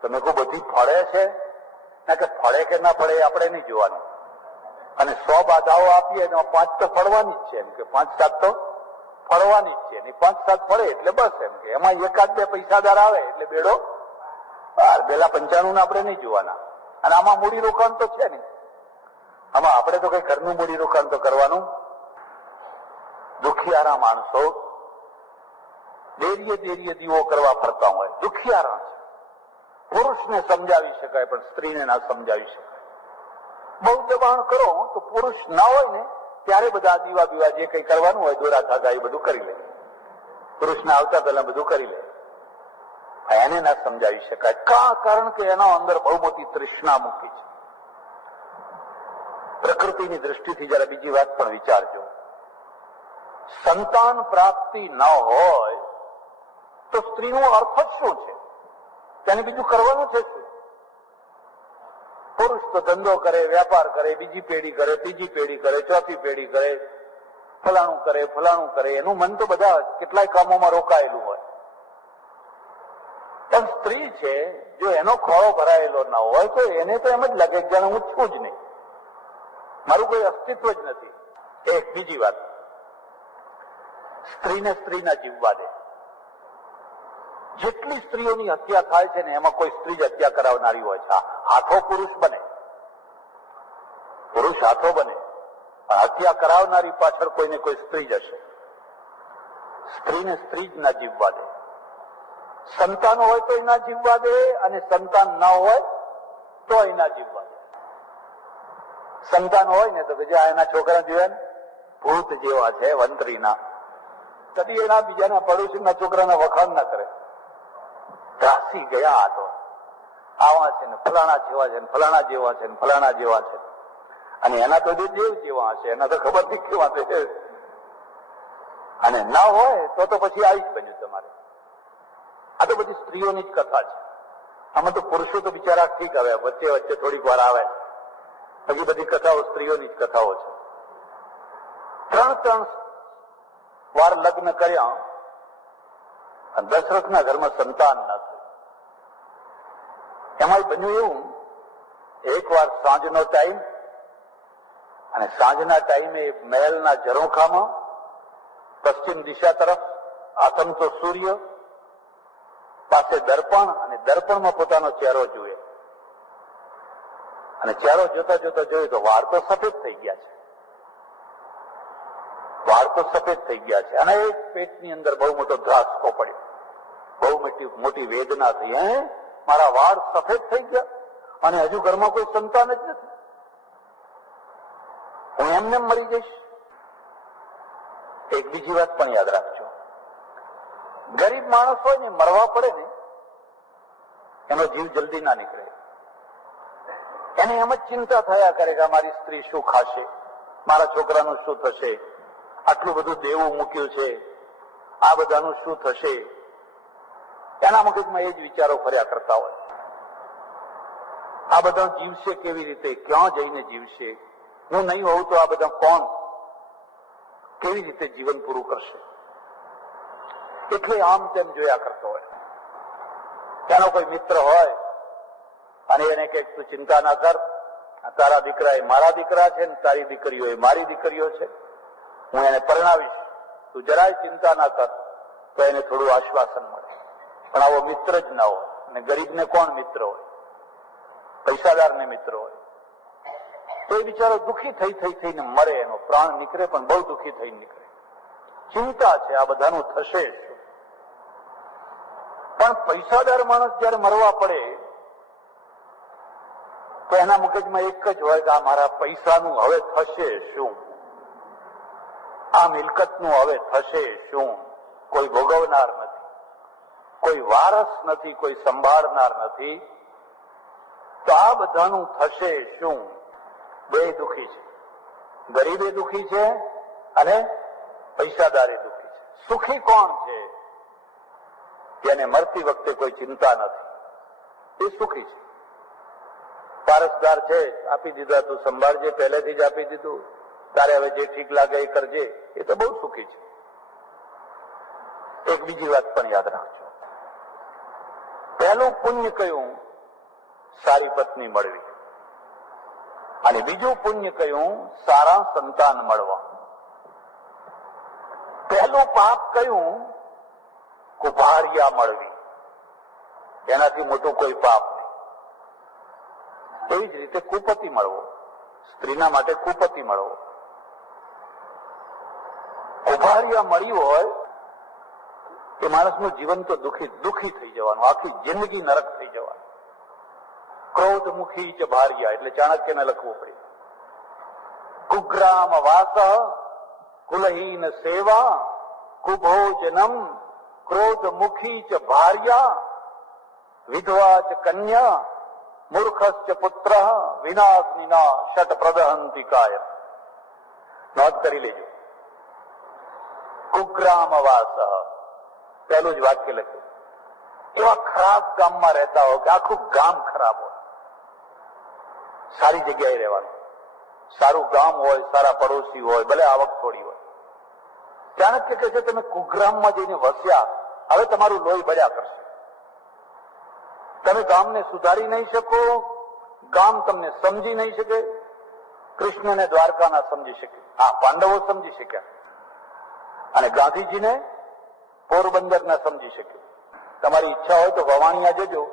તમે કોઈ બધી ફળે છે ના કે ફળે કે ના ફળે આપણે નહીં જોવાનું. અને 100 બાધાઓ આપીએ તો 5 તો ફળવાની જ છે. એમ કે 5-7 તો ફળવાની જ છે. 5-7 ફળે એટલે બસ. એમ કે એમાં 1-2 પૈસાદાર આવે એટલે બેડો પાર. પેલા 95 ને આપણે નહીં જોવાના. અને આમાં મૂડી રોકાણ તો છે ને. આમાં આપણે તો કઈ ઘરનું મૂડી રોકાણ તો કરવાનું. દુખિયારા માણસો દેરીએ દીવો કરવા ફરતા હોય, દુખિયારા છે. પુરુષને સમજાવી શકાય પણ સ્ત્રીને ના સમજાવી શકાય. બહુ દબાણ કરો તો પુરુષ ના હોય ને ત્યારે બધા દીવા બીવા જે કઈ કરવાનું હોય દોરા ધાગા એ બધું કરી લે. પુરુષને આવતા પહેલા બધું કરી લે. એને ના સમજાવી શકાય. કારણ કે એના અંદર બહુ મોટી તૃષ્ણા મૂકી છે. પ્રકૃતિની દ્રષ્ટિથી જરા બીજી વાત પણ વિચારજો. સંતાન પ્રાપ્તિ ન હોય તો સ્ત્રીનો અર્થ જ શું છે? તેને બીજું કરવાનું છે શું? પુરુષ તો ધંધો કરે, વેપાર કરે, બીજી પેઢી કરે, ત્રીજી પેઢી કરે, ચોથી પેઢી કરે, ફલાણું કરે. એનું મન તો બધા કેટલાય કામોમાં રોકાયેલું હોય. પણ સ્ત્રી છે, જો એનો ખોળો ભરાયેલો ના હોય તો એને તો એમ જ લાગે કે જાણે હું છું જ નહીં, મારું કોઈ અસ્તિત્વ જ નથી. એક બીજી વાત, સ્ત્રીને સ્ત્રીના જીવવા દે. જેટલી સ્ત્રીઓની હત્યા થાય છે ને એમાં કોઈ સ્ત્રી જ હત્યા કરાવનારી હોય છે. હાથો પુરુષ બને, પુરુષ હાથો બને, પણ હત્યા કરાવનારી પાછળ કોઈને કોઈ સ્ત્રી જ હશે. સ્ત્રીને સ્ત્રી જ ના જીવવા દે. સંતાન હોય તો એના જીવવા દે, અને સંતાન ના હોય તો એના જીવવા દે. સંતાન હોય ને તો કે એના છોકરા જોયા ભૂત જેવા છે વંતરીના, કદી એના બીજાના પડોશીના છોકરાના વખાણ ના કરે. ઘાસી ગયા આ તો આવા છે ને ફલાણા જેવા છે ને ફલાણા જેવા છે ને ફલાણા જેવા છે, અને એના તો દેવ જેવા હશે, એના તો ખબર નહીં કેવા છે. અને ના હોય તો પછી આવી જ બન્યું તમારે. આ તો બધી સ્ત્રીઓની જ કથા છે. આમાં તો પુરુષો તો બિચારા ઠીક હવે વચ્ચે વચ્ચે થોડીક વાર આવે, પછી બધી કથાઓ સ્ત્રીઓની જ કથાઓ છે. 3 વાર લગ્ન કર્યા, દશરથના ઘરમાં સંતાન ન થયું. એમાં બન્યું એવું, એક વાર સાંજનો ટાઈમ, અને સાંજના ટાઈમે મહેલના ઝરોખામાં પશ્ચિમ દિશા તરફ આથમતો સૂર્ય, પાસે દર્પણ, અને દર્પણમાં પોતાનો ચહેરો જુએ. અને ચહેરો જોતા જોતા જોયું તો વાળ તો સફેદ થઈ ગયા છે. વાળ તો સફેદ થઈ ગયા છે, અને એક પેટની અંદર બહુ મોટો ધ્રાસકો પડ્યો. બહુ મોટી વેદના થઈ. મારા વાળ સફેદ થઈ ગયા અને હજુ ઘરમાં કોઈ સંતાન જ નથી, હું એમને મરી જઈશ. એક બીજી વાત પણ યાદ રાખજો, ગરીબ માણસ હોય ને મરવા પડે ને એનો જીવ જલ્દી ના નીકળે. એને એમ જ ચિંતા થયા કરે કે મારી સ્ત્રી શું ખાશે, મારા છોકરાનું શું થશે, આટલું બધું દેવું મૂક્યું છે, આ બધાનું શું થશે. એના મગજમાં એ જ વિચારો ફર્યા કરતા હોય. આ બધા જીવશે કેવી રીતે, ક્યાં જઈને જીવશે, હું નહીં હોઉં તો આ બધા કોણ કેવી રીતે જીવન પૂરું કરશે. એટલે આમ તેમ જોયા કરતો હોય. તેનો કોઈ મિત્ર હોય અને એને કે તું ચિંતા ના કર, તારા દીકરા એ મારા દીકરા છે ને તારી દીકરીઓ એ મારી દીકરીઓ છે, હું એને પરણાવીશ, તું જરાય ચિંતા ના કર, તો એને થોડું આશ્વાસન મળે. પણ આવો મિત્ર જ ના હોય. અને ગરીબને કોણ મિત્ર હોય? પૈસાદારને મિત્ર હોય. તો એ બિચારો દુઃખી થઈને મરે, એનો પ્રાણ નીકળે પણ બહુ દુઃખી થઈને નીકળે. ચિંતા છે આ બધાનું થશે શું. પણ પૈસાદાર માણસ જયારે મરવા પડે તો એના મગજમાં એક જ હોય કે આ મારા પૈસાનું હવે થશે શું, આ મિલકતનું હવે થશે શું. કોઈ ભોગવનાર નથી, કોઈ વારસ નથી, કોઈ સંભાળનાર નથી, તો આ બધાનું થશે શું. બે દુઃખી છે, ગરીબે દુઃખી છે અને પૈસાદારે દુઃખી છે. સુખી કોણ છે? જેને મરતી વખતે કોઈ ચિંતા નથી, એ સુખી છે. વારસદાર છે, આપી દીધા, તું સંભાળજે, પહેલેથી જ આપી દીધું, તારે હવે જે ઠીક લાગે એ કરજે, એ તો બહુ સુખી છે. એક બીજી વાત પણ યાદ રાખજો, પહેલું પુણ્ય કયું? સારી પત્ની મળવી. અને બીજું પુણ્ય કયું? સારા સંતાન મળવા. પહેલું પાપ કયું? કુભારિયા મળવી. એનાથી મોટું કોઈ પાપ નહીં. એવી જ રીતે કુપતિ મળવો, સ્ત્રીના માટે કુપતિ મળવો. કુભારિયા મળી હોય એ માણસનું જીવન તો દુઃખી થઈ જવાનું, આખી જિંદગી નરક થઈ જવાનું. ક્રોધમુખી ચ ભાર્યા, એટલે ચાણક્યને લખવું પડે. કુગ્રામ વાસ કુલહીન સેવા કુભોજનમ ક્રોધમુખી ચ ભાર્યા વિધવા ચ કન્યા મૂર્ખશ્ચ પુત્ર વિનાગ્નિના ષટ પ્રદહંતિ કાય. નોંધ કરી લેજો. કુગ્રામ વાસ, પહેલું જ વાક્ય લખ્યું. એવા ખરાબ ગામમાં રહેતા હોય કે આખું ગામ ખરાબ હોય, સારી જગ્યાએ રહેવાનું, સારું ગામ હોય, સારા પડોશી હોય, ભલે આવક થોડી હોય. ચાણક્ય કહે છે તમે કુગ્રામમાં જઈને વસ્યા, હવે તમારું લોહી બળ્યા કરશે. તમે ગામને સુધારી નહીં શકો, ગામ તમને સમજી નહીં શકે. કૃષ્ણને દ્વારકા ના સમજી શકે, હા પાંડવો સમજી શક્યા, અને ગાંધીજીને પોરબંદર ના સમજી શક્યું. તમારી ઈચ્છા હોય તો વવાણિયા જજો,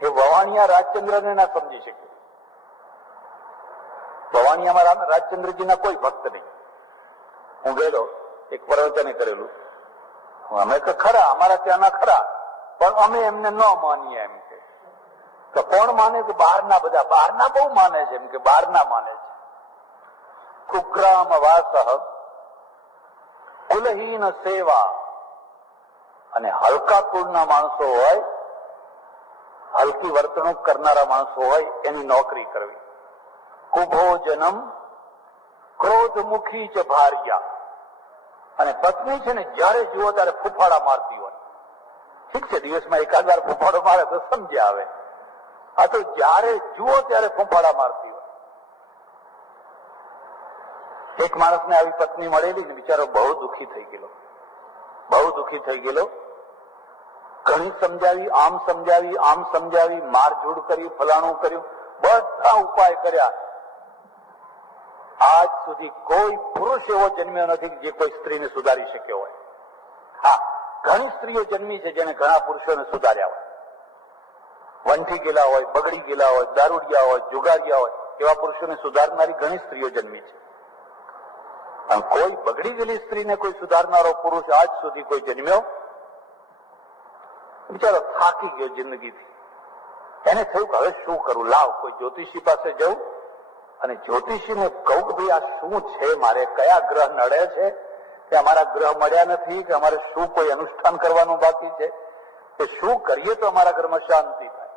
એ વવાણિયા રાજચંદ્રને ના સમજી શક્યું. વવાણિયામાં રાજચંદ્રજીના કોઈ ભક્ત નહીં. હું ગયેલો, એક પ્રવચને કરેલું, અમે તો ખરા, અમારા ત્યાંના ખરા, પણ અમે એમને ન માનીએ. એમ કે કોણ માને? કે બહારના બધા, બહારના બહુ માને છે, એમ કે બહારના માને છે. કુગ્રામ વાસ કુલહીન સેવા, અને હલકા કુળના માણસો હોય, હલકી વર્તણૂક કરનારા માણસો હોય, એની નોકરી કરવી. કુભોજનમ ક્રોધમુખી ચ ભાર્યા, અને પત્ની છે ને જયારે જુઓ ત્યારે ફૂફાડા મારતી હોય. ઠીક છે, દિવસમાં એકાદ વાર ફૂફાડો મારે તો સમજ્યા આવે, આ તો જયારે જુઓ ત્યારે ફૂફાડા મારતી હોય. એક માણસને આવી પત્ની મળેલી ને, બિચારો બહુ દુઃખી થઈ ગયેલો, બહુ દુઃખી થઈ ગયેલો. ઘણી સમજાવી, આમ સમજાવી, આમ સમજાવી, મારઝૂડ કરી, ફલાણું કર્યું, બધા ઉપાય કર્યા. આજ સુધી કોઈ પુરુષ એવો જન્મ્યો નથી જે કોઈ સ્ત્રીને સુધારી શક્યો હોય. હા, ઘણી સ્ત્રીઓ જન્મી છે જેને ઘણા પુરુષોને સુધાર્યા હોય. વંઠી ગયેલા હોય, બગડી ગયેલા હોય, દારૂડિયા હોય, જુગારિયા હોય, એવા પુરુષોને સુધારનારી ઘણી સ્ત્રીઓ જન્મી છે. પણ કોઈ બગડી ગયેલી સ્ત્રીને કોઈ સુધારનારો પુરુષ આજ સુધી કોઈ જન્મ્યો? બિચારો થાકી ગયો જિંદગીથી. એને થયું કે હવે શું કરું, લાવ કોઈ જ્યોતિષી પાસે જવું અને જ્યોતિષીને કહું કે ભાઈ આ શું છે, મારે કયા ગ્રહ નડે છે, કે અમારા ગ્રહ મળ્યા નથી, કે અમારે શું કોઈ અનુષ્ઠાન કરવાનું બાકી છે, કે શું કરીએ તો અમારા ઘરમાં શાંતિ થાય.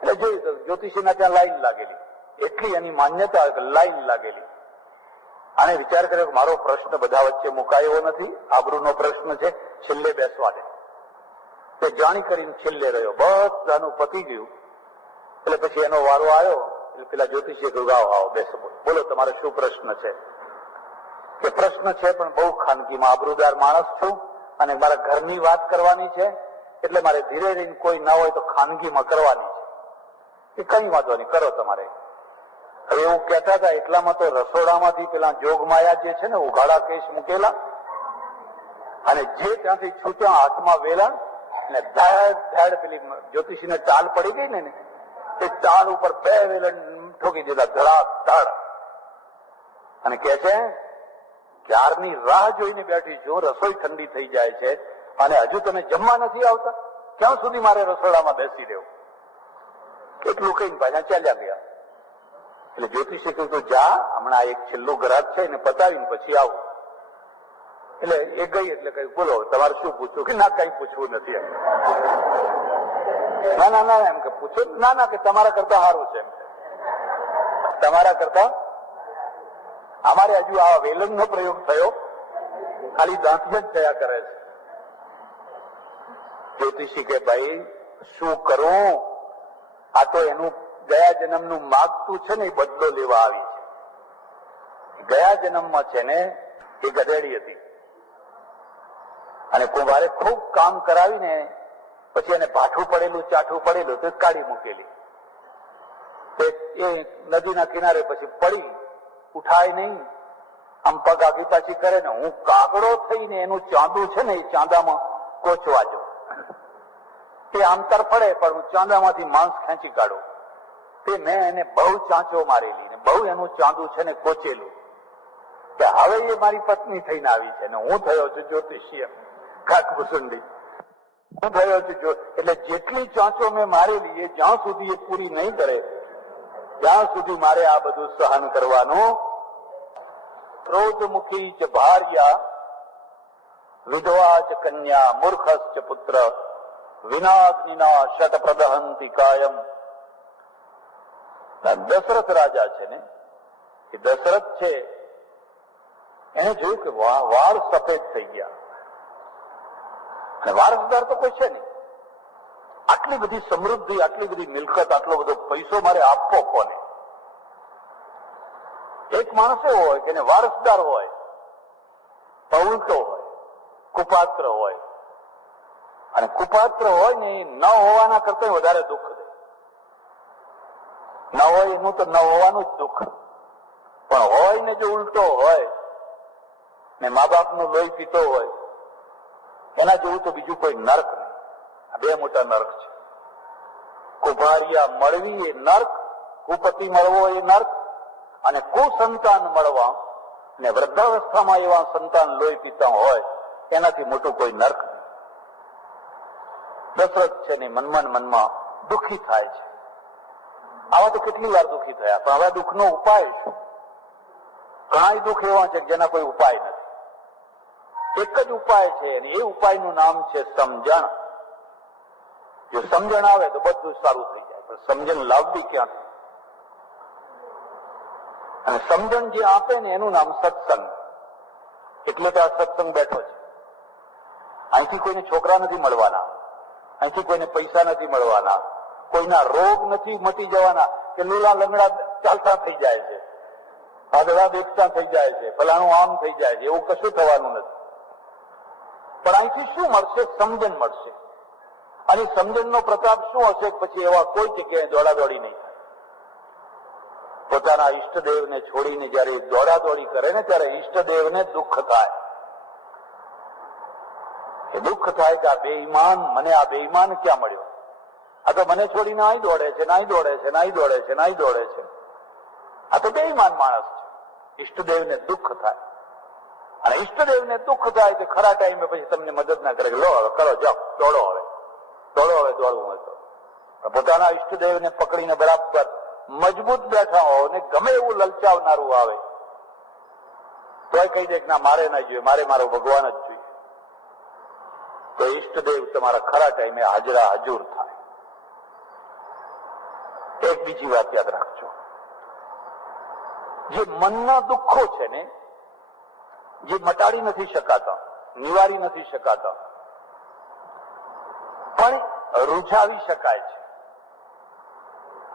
એટલે જોયું જ્યોતિષીના ત્યાં લાઈન લાગેલી, એટલી એની માન્યતા કે લાઈન લાગેલી. આને વિચાર કર્યો કે મારો પ્રશ્ન બધા વચ્ચે મુકાયો નથી, આબરૂનો પ્રશ્ન છે, છેલ્લે બેસવા દે. તે જાણી કરીને છેલ્લે રહ્યો, બધાનું પતી ગયું. એટલે પછી એનો વારો આવ્યો, એટલે પેલા જ્યોતિષીએ કહ્યું આવો બેસો, બોલો તમારે શું પ્રશ્ન છે? કે પ્રશ્ન છે પણ બહુ ખાનગીમાં, આબરૂદાર માણસ છું અને મારા ઘરની વાત કરવાની છે, એટલે મારે ધીરે રહીને કોઈ ના હોય તો ખાનગીમાં કરવાની છે. એ કઈ વાંધો નહીં, કરો તમારે. હવે એવું કહેતા હતા એટલામાં તો રસોડામાંથી પેલા જોગમાયા જે છે ને, ઉઘાડા કેસ મૂકેલા, અને જે ત્યાંથી છૂટ્યા હાથમાં વેલણ, ને ધડ ધડ પેલી જ્યોતિષીને ચાલ પડી ગઈ ને, તે ચાલ ઉપર બે વેલણ ઠોકી દીધા, ધડાક ધડ. અને કે છે ક્યારની રાહ જોઈને બેઠી છું, રસોઈ ઠંડી થઈ જાય છે અને હજુ તમે જમવા નથી આવતા, ક્યાં સુધી મારે રસોડામાં બેસી રહેવું? કેટલું કઈ પાછા ચાલ્યા ગયા. એટલે જ્યોતિષી કહ્યું તું જા, હમણાં એક છેલ્લું ગ્રાહક છે એને પતાવીને પછી આવું. એટલે એ ગઈ, એટલે કઈ બોલો તમારે શું પૂછવું? કે ના કઈ પૂછવું નથી. ના ના ના એમ કે પૂછો, ના ના કે તમારા કરતા સારું છે, એમ તમારા કરતા. અમારે હજુ આ વેલણનો પ્રયોગ થયો, ખાલી દાંત જ થયા કરે છે. જ્યોતિષી કે ભાઈ શું કરું, આ તો એનું ગયા જન્મનું માગતું છે ને એ બદલો લેવા આવી છે. ગયા જન્મમાં છે ને એ ગધેડી હતી અને કુંભારે ખૂબ કામ કરાવીને પછી એને ભાઠું પડેલું, ચાઠું પડેલું તો કાઢી મૂકેલી. એ નદીના કિનારે પછી પડી, ઉઠાય નહીં, આમ પગ આગી પાછી કરે ને, હું કાગડો થઈને એનું ચાંદું છે ને એ ચાંદામાં કોચવા જો. તે આમ તરફડે પણ હું ચાંદામાંથી માંસ ખેંચી કાઢું. તે મેં એને બહુ ચાંચો મારેલી ને બહુ એનું ચાંદું છે ને કોચેલું, કે હવે એ મારી પત્ની થઈને આવી છે ને હું થયો છું જ્યોતિષી, કાકભૂસુંડી. હું થયો છું જો એટલે જેટલી ચાંચો મેં મારેલી એ જ્યાં સુધી એ પૂરી નહીં કરે ત્યાં સુધી મારે આ બધું સહન કરવાનું. ક્રોધમુખી ચ ભાર્યા વિધવા ચ કન્યા મૂર્ખસ ચ પુત્ર વિનાગ્નિના શત પ્રદહંતિ કાયમ. દશરથ રાજા છે ને, એ દશરથ છે એને જોયું કે વાળ સફેદ થઈ ગયા અને વારસદાર તો કોઈ છે નહીં. આટલી બધી સમૃદ્ધિ, આટલી બધી મિલકત, આટલો બધો પૈસો મારે આપવો કોને? એક માણસ એવો હોય કે એને વારસદાર હોય, પૌલતો હોય, કુપાત્ર હોય, અને કુપાત્ર હોય ને એ ન હોવાના કરતા વધારે દુઃખ દે. ન હોય એનું તો ન હોવાનું જ દુઃખ, પણ હોય ને જો ઉલટો હોય ને મા બાપનું લોહી પીતો હોય એના જેવું તો બીજું કોઈ નર્ક નહીં. આ બે મોટા નર્ક છે. કુભારિયા મળવી એ નર્ક, કુપતિ મળવો એ નર્ક, અને કુસંતાન મળવા ને વૃદ્ધાવસ્થામાં એવા સંતાન લોહી પીતા હોય એનાથી મોટું કોઈ નર્ક નહીં. દશરથ છે ને મનમાં દુઃખી થાય છે. આવા તો કેટલી વાર દુઃખી થયા, પણ હવે દુઃખનો ઉપાય શું? ઘણા દુઃખ એવા છે જેના કોઈ ઉપાય નથી. એક જ ઉપાય છે અને એ ઉપાયનું નામ છે સમજણ. જો સમજણ આવે તો બધું સારું થઈ જાય, પણ સમજણ લાવવી ક્યાંથી? અને સમજણ જે આપે ને એનું નામ સત્સંગ. એટલે તો આ સત્સંગ બેઠો છે. અહીંથી કોઈને છોકરા નથી મળવાના, અહીંથી કોઈને પૈસા નથી મળવાના, કોઈના રોગ નથી મટી જવાના કે લીલા લંગડા ચાલતા થઈ જાય છે, ભાગડા દેખતા થઈ જાય છે, ફલાણું આમ થઈ જાય છે, એવું કશું થવાનું નથી. પણ અહીંથી શું મળશે? સમજણ મળશે. અને સમજણનો પ્રતાપ શું હશે? પછી એવા કોઈ જગ્યાએ દોડાદોડી નહીં થાય. પોતાના ઈષ્ટદેવને છોડીને જયારે દોડાદોડી કરે ને ત્યારે ઈષ્ટદેવને દુઃખ થાય. એ દુઃખ થાય કે આ બેઈમાન, મને આ બેઈમાન ક્યાં મળ્યો? આ તો મને છોડીને અહીં દોડે છે, અહીં દોડે છે, અહીં દોડે છે, અહીં દોડે છે. આ તો બેઈમાન માણસ છે. ઈષ્ટદેવને દુઃખ થાય. અને ઈષ્ટદેવને દુઃખ થાય કે ખરા ટાઈમે પછી તમને મદદ ના કરે. લો હવે કરો, જાઓ, દોડો, હવે દોડવું હોય તો. પોતાના ઈષ્ટદેવને પકડીને બરાબર મજબૂત બેઠા હો ને ગમે એવું લલચાવનારું આવે તોય કહી દે કે ના, મારે ના જોઈએ, મારે મારો ભગવાન જ જોઈએ. તો ઈષ્ટદેવ તમારા ખરા ટાઈમે હાજરા હજુર થાય. એક બીજી વાત યાદ રાખજો, જે મનના દુઃખો છે ને, જે મટાડી નથી શકાતા, નિવારી નથી શકાતા, પણ રૂઝાવી શકાય છે.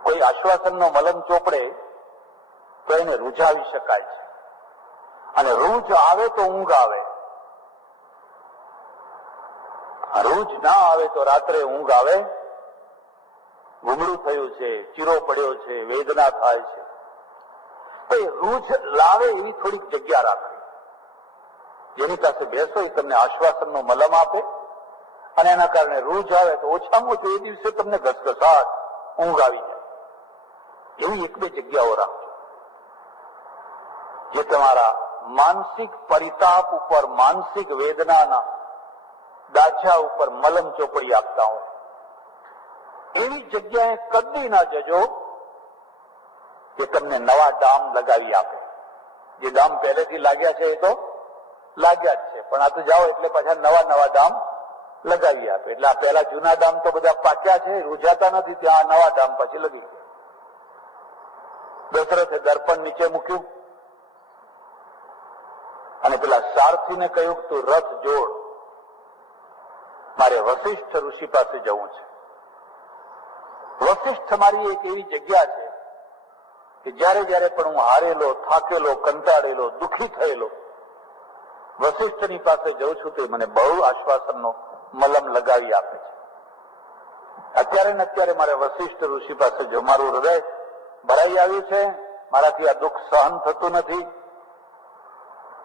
કોઈ આશ્વાસનનો મલમ ચોપડે તો એને રૂઝાવી શકાય છે. અને રૂઝ આવે તો ઊંઘ આવે, રૂઝ ના આવે તો રાત્રે ઊંઘ આવે. ગુમડું થયું છે, ચીરો પડ્યો છે, વેદના થાય છે, તો એ રૂઝ લાવે એવી થોડીક જગ્યા રાખે. જેની પાસે બેસો એ તમને આશ્વાસનનો મલમ આપે, અને એના કારણે રૂઝ આવે તો ઓછામાં ઓછું એ દિવસે તમને ઘસઘસાટ ઊંઘ આવી જાય. એવી એક બે જગ્યાઓ રાખજો જે તમારા માનસિક પરિતાપ ઉપર, માનસિક વેદનાના દાજા ઉપર મલમ ચોપડી આપતા હોય. એવી જગ્યાએ કદી ના જજો કે તમને નવા ડામ લગાવી આપે. જે ડામ પહેલેથી લાગ્યા છે એ તો લાગ્યા જ છે, પણ આ તો જાઓ એટલે પાછા નવા ડામ લગાવી આપે. એટલે આ પહેલા જૂના ડામ તો બધા પાક્યા છે, રૂઝાતા નથી, ત્યાં નવા ડામ પછી લગી ગયા. દશરથે દર્પણ નીચે મૂક્યું અને પેલા સારથીને કહ્યું, તું રથ જોડ, મારે વશિષ્ઠ ઋષિ પાસે જવું છે. વશિષ્ઠ મારી એક એવી જગ્યા છે કે જયારે પણ હું હારેલો, થાકેલો, કંટાળેલો, દુઃખી થયેલો વશિષ્ઠની પાસે જઉં છું, તે મને બહુ આશ્વાસનનો મલમ લગાવી આપે છે. અત્યારે ને અત્યારે મારે વશિષ્ઠ ઋષિ પાસે જવું. મારું હૃદય ભરાઈ આવ્યું છે, મારાથી આ દુઃખ સહન થતું નથી.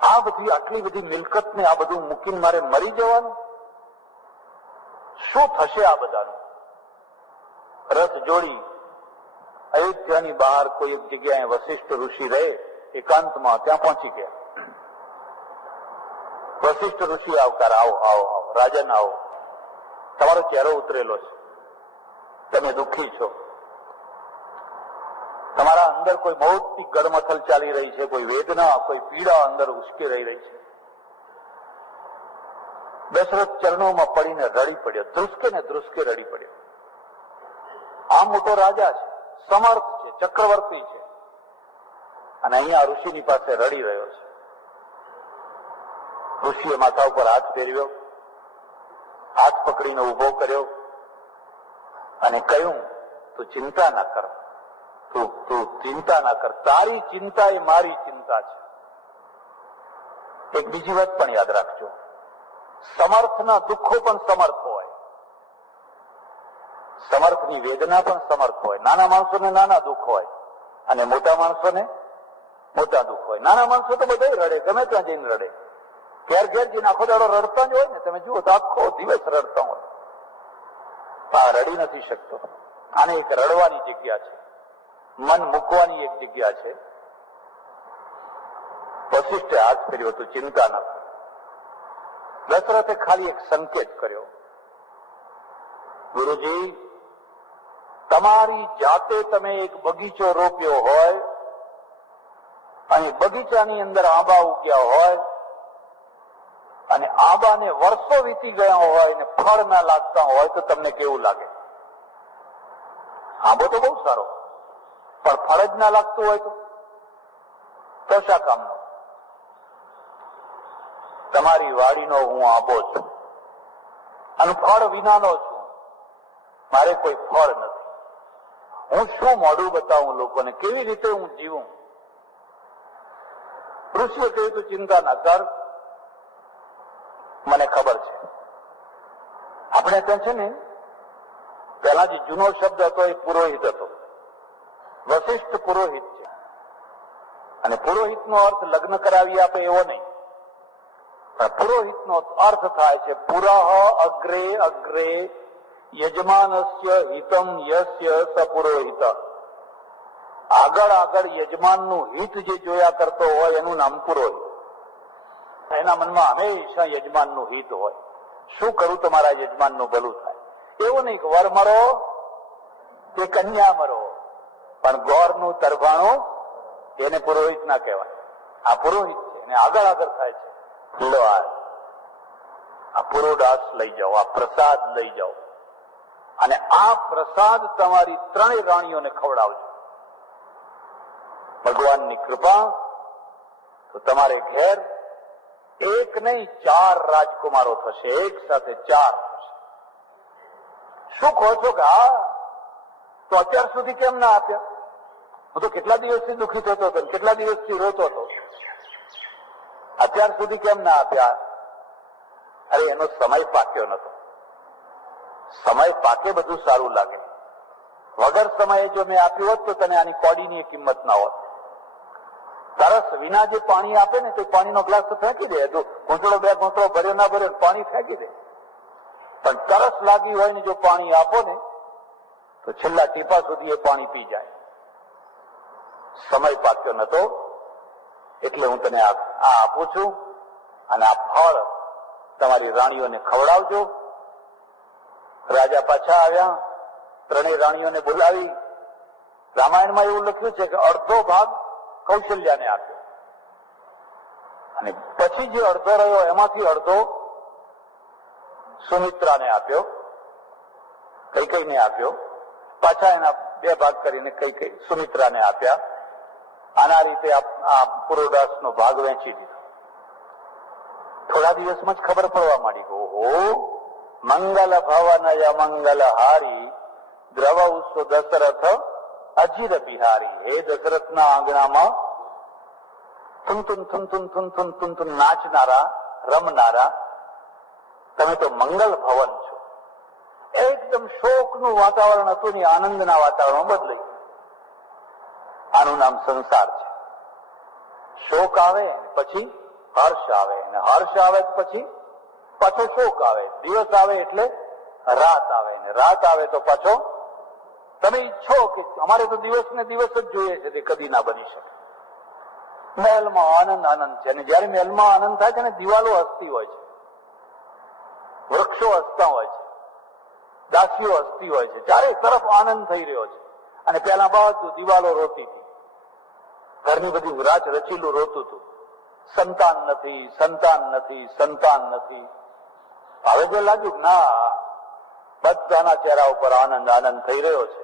આ બધી આટલી બધી મિલકતને આ બધું મૂકીને મારે મરી જવાનું? શું થશે આ બધાનું? રથ જોડી અયોધ્યાની બહાર કોઈ એક જગ્યાએ વશિષ્ઠ ઋષિ રહે એકાંતમાં, ત્યાં પહોંચી ગયા. વશિષ્ઠ ઋષિ આવકાર, આવો આવો આવો રાજન આવો. તમારો ચહેરો ઉતરેલો છે, તમે દુઃખી છો, તમારા અંદર કોઈ મોટી ગડમથલ ચાલી રહી છે, કોઈ વેદના, કોઈ પીડા અંદર ઉશ્કેરાઈ રહી છે. દશરથ ચરણોમાં પડીને રડી પડ્યો, ધ્રુસકે ને ધ્રુસકે રડી પડ્યો. આ મોટો રાજા છે, સમર્થ છે, ચક્રવર્તી છે, અને અહીંયા ઋષિની પાસે રડી રહ્યો છે. ઋષિએ માથા ઉપર હાથ ફેરવ્યો, હાથ પકડીને ઉભો કર્યો અને કહ્યું, તું ચિંતા ના કર, તું ચિંતા ના કર, તારી ચિંતા એ મારી ચિંતા છે. એક બીજી વાત પણ યાદ રાખજો, સમર્થના દુઃખો પણ સમર્થ હોય, સમર્થની વેદના પણ સમર્થ હોય. નાના માણસોને નાના દુઃખ હોય અને મોટા માણસોને મોટા દુઃખ હોય. નાના માણસો તો બધા રડે, ગમે ત્યાં જઈને રડે, ઘેર ઘેર જઈને આખો દાડો રડતા જ હોય ને, તમે જુઓ તો આખો દિવસ રડતા હોય. આ રડી નથી શકતો. આને એક રડવાની જગ્યા છે, મન મૂકવાની એક જગ્યા છે. વશિષ્ઠે હાથ ફેર્યો, તું ચિંતા ન કર. દશરથે ખાલી એક સંકેત કર્યો, ગુરુજી, તમારી જાતે તમે એક બગીચો રોપ્યો હોય, અહીં બગીચાની અંદર આંબા ઉગ્યા હોય અને આંબાને વર્ષો વીતી ગયા હોય અને ફળ ના લાગતા હોય તો તમને કેવું લાગે? આંબો તો બહુ સારો, પણ ફળ જ ના લાગતું હોય તો શા કામનો? તમારી વાડીનો હું આંબો છું અને ફળ વિનાનો છું, મારે કોઈ ફળ નથી. હું શું મોઢું બતાવું લોકોને? કેવી રીતે હું જીવું? ઋષિએ કહ્યું, તું ચિંતા ના કર, મને ખબર છે. આપણે ત્યાં છે ને, પેલા જે જૂનો શબ્દ હતો એ પુરોહિત હતો. વશિષ્ઠ પુરોહિત છે, અને પુરોહિતનો અર્થ લગ્ન કરાવી આપે એવો નહીં. પુરોહિતનો અર્થ થાય છે પુરઃ અગ્રે અગ્રે યજમાનસ્ય હિતમ યસ્ય સપુરોહિત. આગળ આગળ યજમાનનું હિત જે જોયા કરતો હોય એનું નામ પુરોહિત. એના મનમાં હંમેશા યજમાનનું હિત હોય. શું કરું તમારા યજમાનનું ભલું થાય? એવું નહીં કે વર મરો કે કન્યા મરો, પણ ગોરનું તરફાણું એને પુરોહિત ના કહેવાય. આ પુરોહિત છે, એને આગળ આગળ થાય છે. લો આ પુરોડાસ લઈ જાઓ, આ પ્રસાદ લઈ જાઓ, અને આ પ્રસાદ તમારી ત્રણેય રાણીઓને ખવડાવજો. ભગવાનની કૃપા તો તમારે ઘેર એક નહીં 4 રાજકુમારો થશે, એક સાથે 4 થશે. શું કહો છો કે હા તો અત્યાર સુધી કેમ ના આપ્યા? હું તો કેટલા દિવસથી દુઃખી થતો હતો, કેટલા દિવસથી રોતો હતો, અત્યાર સુધી કેમ ના આપ્યા? અરે એનો સમય પાક્યો નતો. સમય પાકે બધું સારું લાગે. વગર સમયે જો મેં આપ્યું હોત તો તને આની કોડીની કિંમત ના હોત. તરસ વિના જે પાણી આપે ને તે પાણીનો ગ્લાસ તો ફેંકી દે, જો ઘૂંટડો બે ઘૂંટડો ભર્યો ના ભર્યો પાણી ફેંકી દે. પણ તરસ લાગી હોય ને જો પાણી આપો ને તો છેલ્લા ટીપા સુધી એ પાણી પી જાય. સમય પાક્યો નતો એટલે હું તને આ આપું છું, અને આ ફળ તમારી રાણીઓને ખવડાવજો. રાજા પાછા આવ્યા, ત્રણેય રાણીઓને બોલાવી. રામાયણમાં એવું લખ્યું છે કે અડધો ભાગ કૌશલ્યાને આપ્યો, અને પછી જે અડધો રહ્યો એમાંથી અડધો સુમિત્રાને આપ્યો, કૈકેયીને આપ્યો. પાછા એના 2 ભાગ કરીને કૈકેયી સુમિત્રાને આપ્યા. આના રીતે આ પુરોડાસનો ભાગ વહેંચી દીધો. થોડા દિવસમાં જ ખબર પડવા માંડી, ઓહો, મંગલ ભવનય મંગલ હારી દ્રવઉસો દશરથ અજીર બિહારી. હે દશરથના આંગણામાં થુનથુન થુનથુન થુનથુન થુનથુન નાચનારા, રમનારા તમે તો મંગલ ભવન છો. એકદમ શોકનું વાતાવરણ હતું ને આનંદના વાતાવરણ બદલાઈ. આનું નામ સંસાર છે. શોક આવે પછી હર્ષ આવે, અને હર્ષ આવે પછી પાછો શોક આવે. દિવસ આવે એટલે રાત આવે, ને રાત આવે તો પાછો તમે ઈચ્છો કે અમારે તો દિવસ ને દિવસ જ જોઈએ છે, તે કદી ના બની શકે. મહેલમાં આનંદ આનંદ છે, અને જયારે મહેલમાં આનંદ થાય છે ને દિવાલો હસતી હોય છે, વૃક્ષો હસતા હોય છે, દાસીઓ હસતી હોય છે, ચારે તરફ આનંદ થઈ રહ્યો છે. અને પેલા બધું દિવાલો રોતી હતી, ઘરની બધી રાજ રચીલું રોતું હતું, સંતાન નથી, સંતાન નથી, સંતાન નથી. હવે જે લાગ્યું ના, બધાના ચહેરા ઉપર આનંદ આનંદ થઈ રહ્યો છે.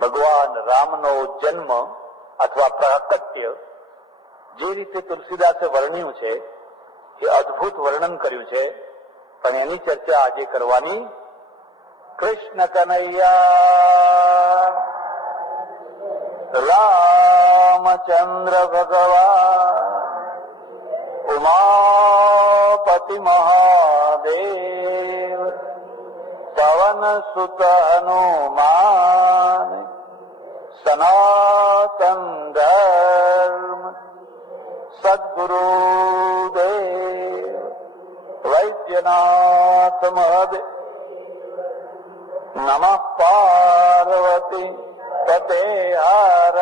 ભગવાન રામનો જન્મ અથવા પ્રાકટ્ય જે રીતે તુલસીદાસે વર્ણ્યું છે એ અદભુત વર્ણન કર્યું છે, પણ એની ચર્ચા આજે કરવાની. કૃષ્ણ કનૈયા રામચંદ્ર ભગવાન ઉમાપતિ મહાદેવ પવન સુત હનુમાન સનાતન ધર્મ સદગુરુદેવ વૈદ્યનાથ મહાદેવ નમઃ પાર્વતી પતે હર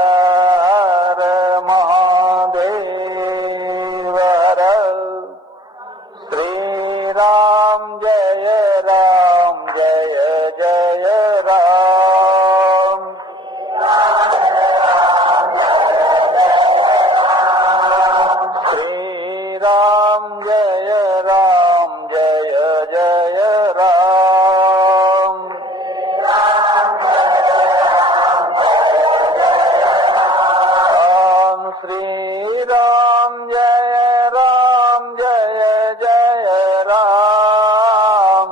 હર મહાદેવ હર. શ્રી રામ જય રામ જય જય રામ. શ્રી રામ જય રામ જય જય રામ. શ્રી રામ જય રામ જય જય રામ.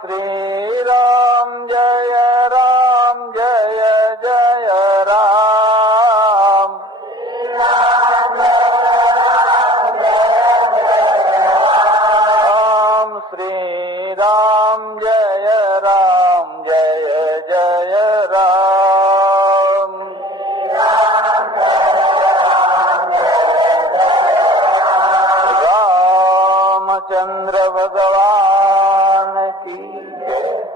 શ્રી રામ જય રામ જય જય રામ. શ્રી રામ જય રામ જય જય રામ. રામચંદ્ર ભગવાન કી જય.